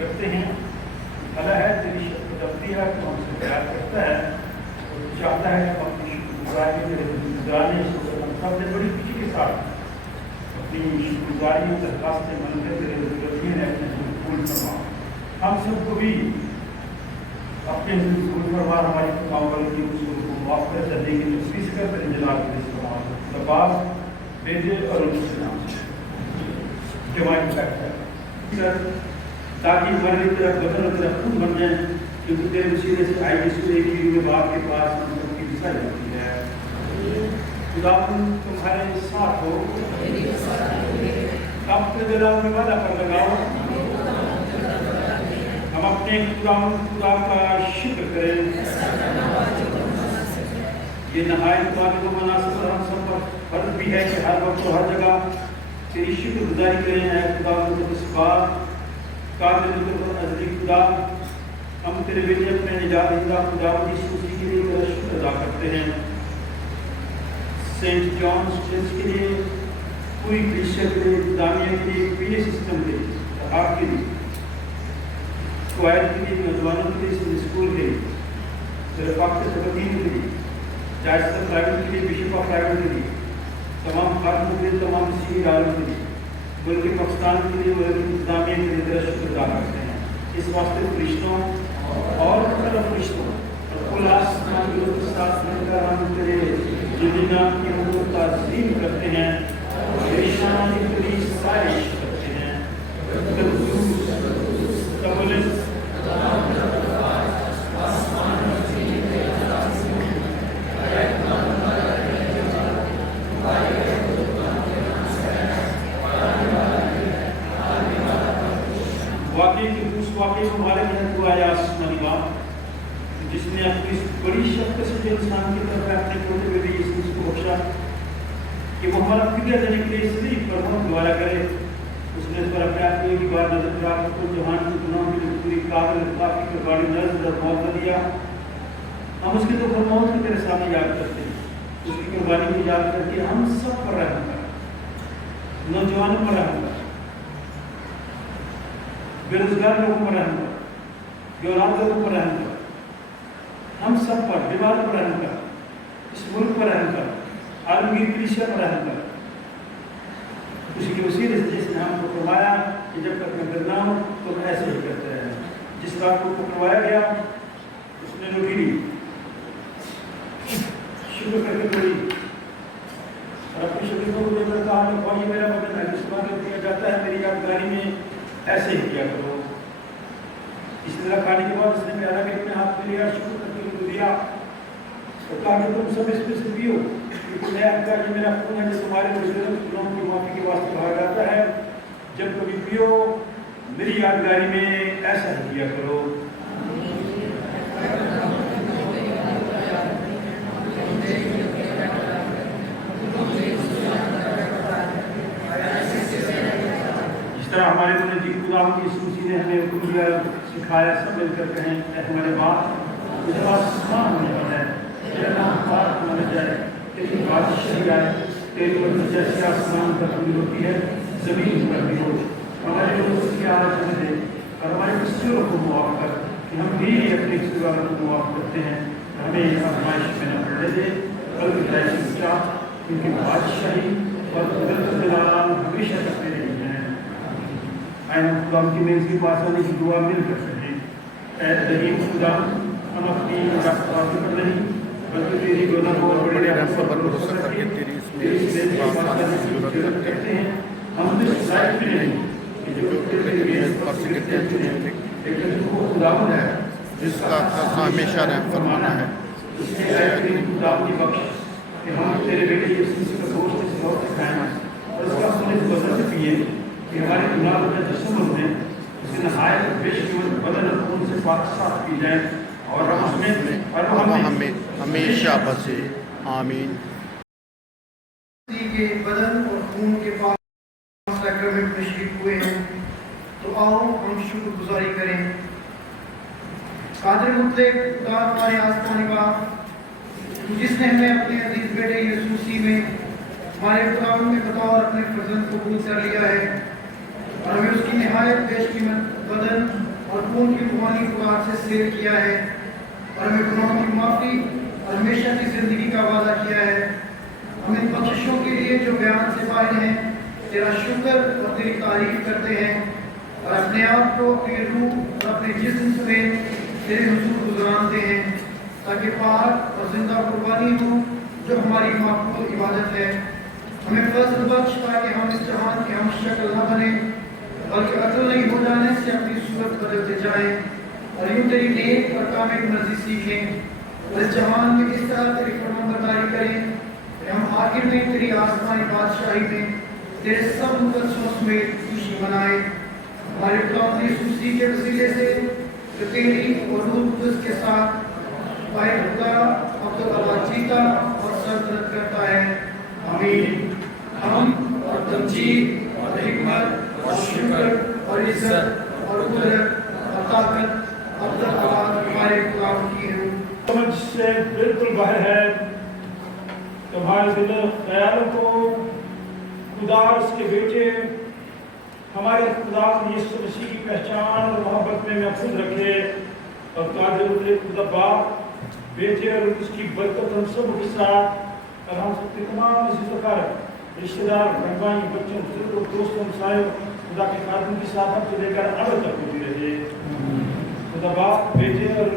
करते हैं, भला है तेरी शक्ति है तो हमसे प्यार करता है और चाहता है कि अपनी शुक्रगुजारी मेरे गुजारने सबसे बड़ी खुशी के साथ अपनी शुक्रगुजारी दरखास्त मन कर तेरे जरूरती है अपने फूल फरमा हम सबको भी अपने फूल फरमा हमारी कावल की उसूल को माफ कर देने की तस्वीर कर तेरे जनाब के इस्तेमाल बाप बेटे और उनके नाम से जवान करता है ताकि हमारी तरफ बदल तरफ खून बन जाए क्योंकि तेरे वसीले से आई इसलिए कि मेरे बाप के पास हम सबकी दिशा जाती है खुदा तुम्हारे साथ हो अपने दिलों में वादा कर लगाओ हम अपने खुदा का शुक्र करें ये नहायत वाले को मुनासिब हम सब पर फर्ज भी है कि हर वक्त हर जगह तेरी शुक्रगुजारी करें है खुदा इस बात खुदा हम तेरे बेटे अपने निजात खुदा की सूची के लिए तेरा शुक्र अदा करते हैं सेंट जॉन चर्च के लिए पूरी क्रिश्चियन के लिए दानिया के लिए पीए सिस्टम के लिए आपके लिए क्वायर के लिए नौजवानों के लिए स्कूल के लिए तेरे पाक के सबकीन के लिए चाहे प्राइवेट के लिए बिशप ऑफ प्राइवेट के लिए तमाम खातों के लिए तमाम सीनियर आलम के लिए बल्कि पाकिस्तान के लिए बल्कि इंतजामिया के लिए तेरा शुक्र अदा करते हैं इस वास्ते फरिश्तों और फरिश्तों और कुल आसमान के साथ मिलकर हम तेरे जुदीना की हमको ताज़ीम करते हैं तेरी शान की तेरी सारिश करते हैं कबूल वाकई हमारे घर को आया आसमानी बाप जिसने अपनी बड़ी शक्ति से जो इंसान की तरफ अपने छोटे बेटे यीशु को बख्शा कि वो हमारा फिक्र देने के लिए इसलिए प्रभु द्वारा करे उसने इस पर अपने आप को एक बार नजर प्राप्त को जहान की गुनाहों की पूरी काबिल काफी कुर्बानी नजर मौत दिया हम उसके तो मौत को तेरे सामने याद करते हैं उसकी कुर्बानी को याद करके हम सब पर रहम कर नौजवानों पर रहम कर बेरोजगार लोगों पर रहम कर बेऔलाद लोगों पर रहम कर हम सब पर बीमार पर रहम कर इस मुल्क पर रहम कर आलमगीर कलीसिया पर रहम कर उसी के वसीले से जिसने हमको फरमाया कि जब तक मैं करना हो तो ऐसे ही करते रहे जिस रात को पकड़वाया गया उसने रोटी ली शुरू करके पड़ी और अपनी शरीर को लेकर कहा ये मेरा बदन है जिस दिया जाता है मेरी यादगारी में ऐसे ही किया करो इस तरह खाने के बाद उसने प्यारा के अपने हाथ में लिया शुरू करके दिया और कहा कि तुम सब इसमें से पियो क्योंकि मैं आपका जो मेरा खून है जो तुम्हारे गुनाहों की माफी के वास्ते कहा जाता है जब कभी पियो मेरी यादगारी में ऐसा ही किया करो हमारे नजदीक खुदा की सूची ने हमें हुक्म दिया सिखाया सब मिलकर कहें हमारे बाप जब आसमान में है तेरा नाम पाक माना जाए तेरी बादशाही आए तेरी मर्जी जैसे आसमान पर पूरी होती है जमीन पर भी हो हमारे लोगों की आज हमें दे और हमारे कसूरों को मुआफ कर कि हम भी अपने कसूरों को मुआफ करते हैं हमें आजमाइश में न पड़ने दे बल्कि ऐसी उनकी बादशाही और कुदरत हमेशा करते रही है आए हम खुदा की मेज़ के पास आने की दुआ मिल कर सकें। रहीम खुदा, हम अपनी रास्ता पर नहीं बल्कि तेरी गोदा को और बड़े रास्ते पर भरोसा करके तेरी इसमें बात करने की जरूरत करते हैं। हम इस लायक भी नहीं कि जो तेरी मेज़ पर से कहते हैं चुने, लेकिन जो खुदावंद है जिसका हमेशा रहम फरमाना है, उसके लायक खुदा की बख्शिश कि हम तेरे बेटे यीशु मसीह का गोश्त इस वक्त खाएं और उसका खून इस बदन से पिए कि हमारे गुनाह का जिस्म में उसके नहायत बेशकीमत बदन और खून से पाक साफ की जाए और हमें हमेशा बचे। आमीन। के बदन और खून के पास सैक्रमेंट में शरीक हुए हैं, तो आओ हम शुक्रगुजारी करें। कादिर मुतलक खुदा हमारे आसमानी बाप, जिसने हमें अपने अजीज बेटे यीशु मसीह में हमारे खुदावंद में बतौर अपने फर्जंद कबूल कर लिया है और हमें उसकी निहायत बेशकीमत बदन और खून की रूहानी खुराक से सेल किया है और हमें गुनाहों की माफ़ी और हमेशा की ज़िंदगी का वादा किया है। हम इन बख्शिशों के लिए जो बयान से बाहर हैं तेरा शुक्र और तेरी तारीफ करते हैं और अपने आप को अपनी रूह और अपने जिस्म समेत तेरे हुजूर गुज़रानते हैं ताकि पाक और जिंदा कुर्बानी हो जो हमारी मकबूल इबादत है। हमें फजल बख्श ताकि हम इस जहान के हम शक्ल न बने बल्कि अक्ल नहीं हो जाने से अपनी सूरत बदलते जाएं और यूँ तेरी नेक और कामिल मर्जी सीखें और इस जहान में किस तरह तेरी फरमाबरदारी करें कि हम आखिर में तेरी आसमानी बादशाही में तेरे सब मुकद्दसों समेत खुशी मनाएं। हमारे खुदा यीशु मसीह के वसीले से जो तेरी और रूह कुद्दस के साथ वाहिद खुदा अब्दुल अल्लाह जीता और सल्तनत करता है। आमीन। हम और तमजीद और हिकमत और शुक्र और इज्जत और कुदरत और ताकत अब्दुल अल्लाह हमारे खुदा की है। समझ से बिल्कुल बाहर है। तुम्हारे दिल ख्यालों को खुदा और उसके बेटे हमारे खुदा यीशु मसीह की पहचान और मोहब्बत में महफूज रखे और कादिर खुदा बाप बेटे और उसकी बरकत हम सब के साथ और हम सबके तमाम अज़ीज़ रिश्तेदार भाई बच्चों बुजुर्गों दोस्तों सायों खुदा के खादम के साथ हम से लेकर अब तक होती रहे। खुदा बाप बेटे और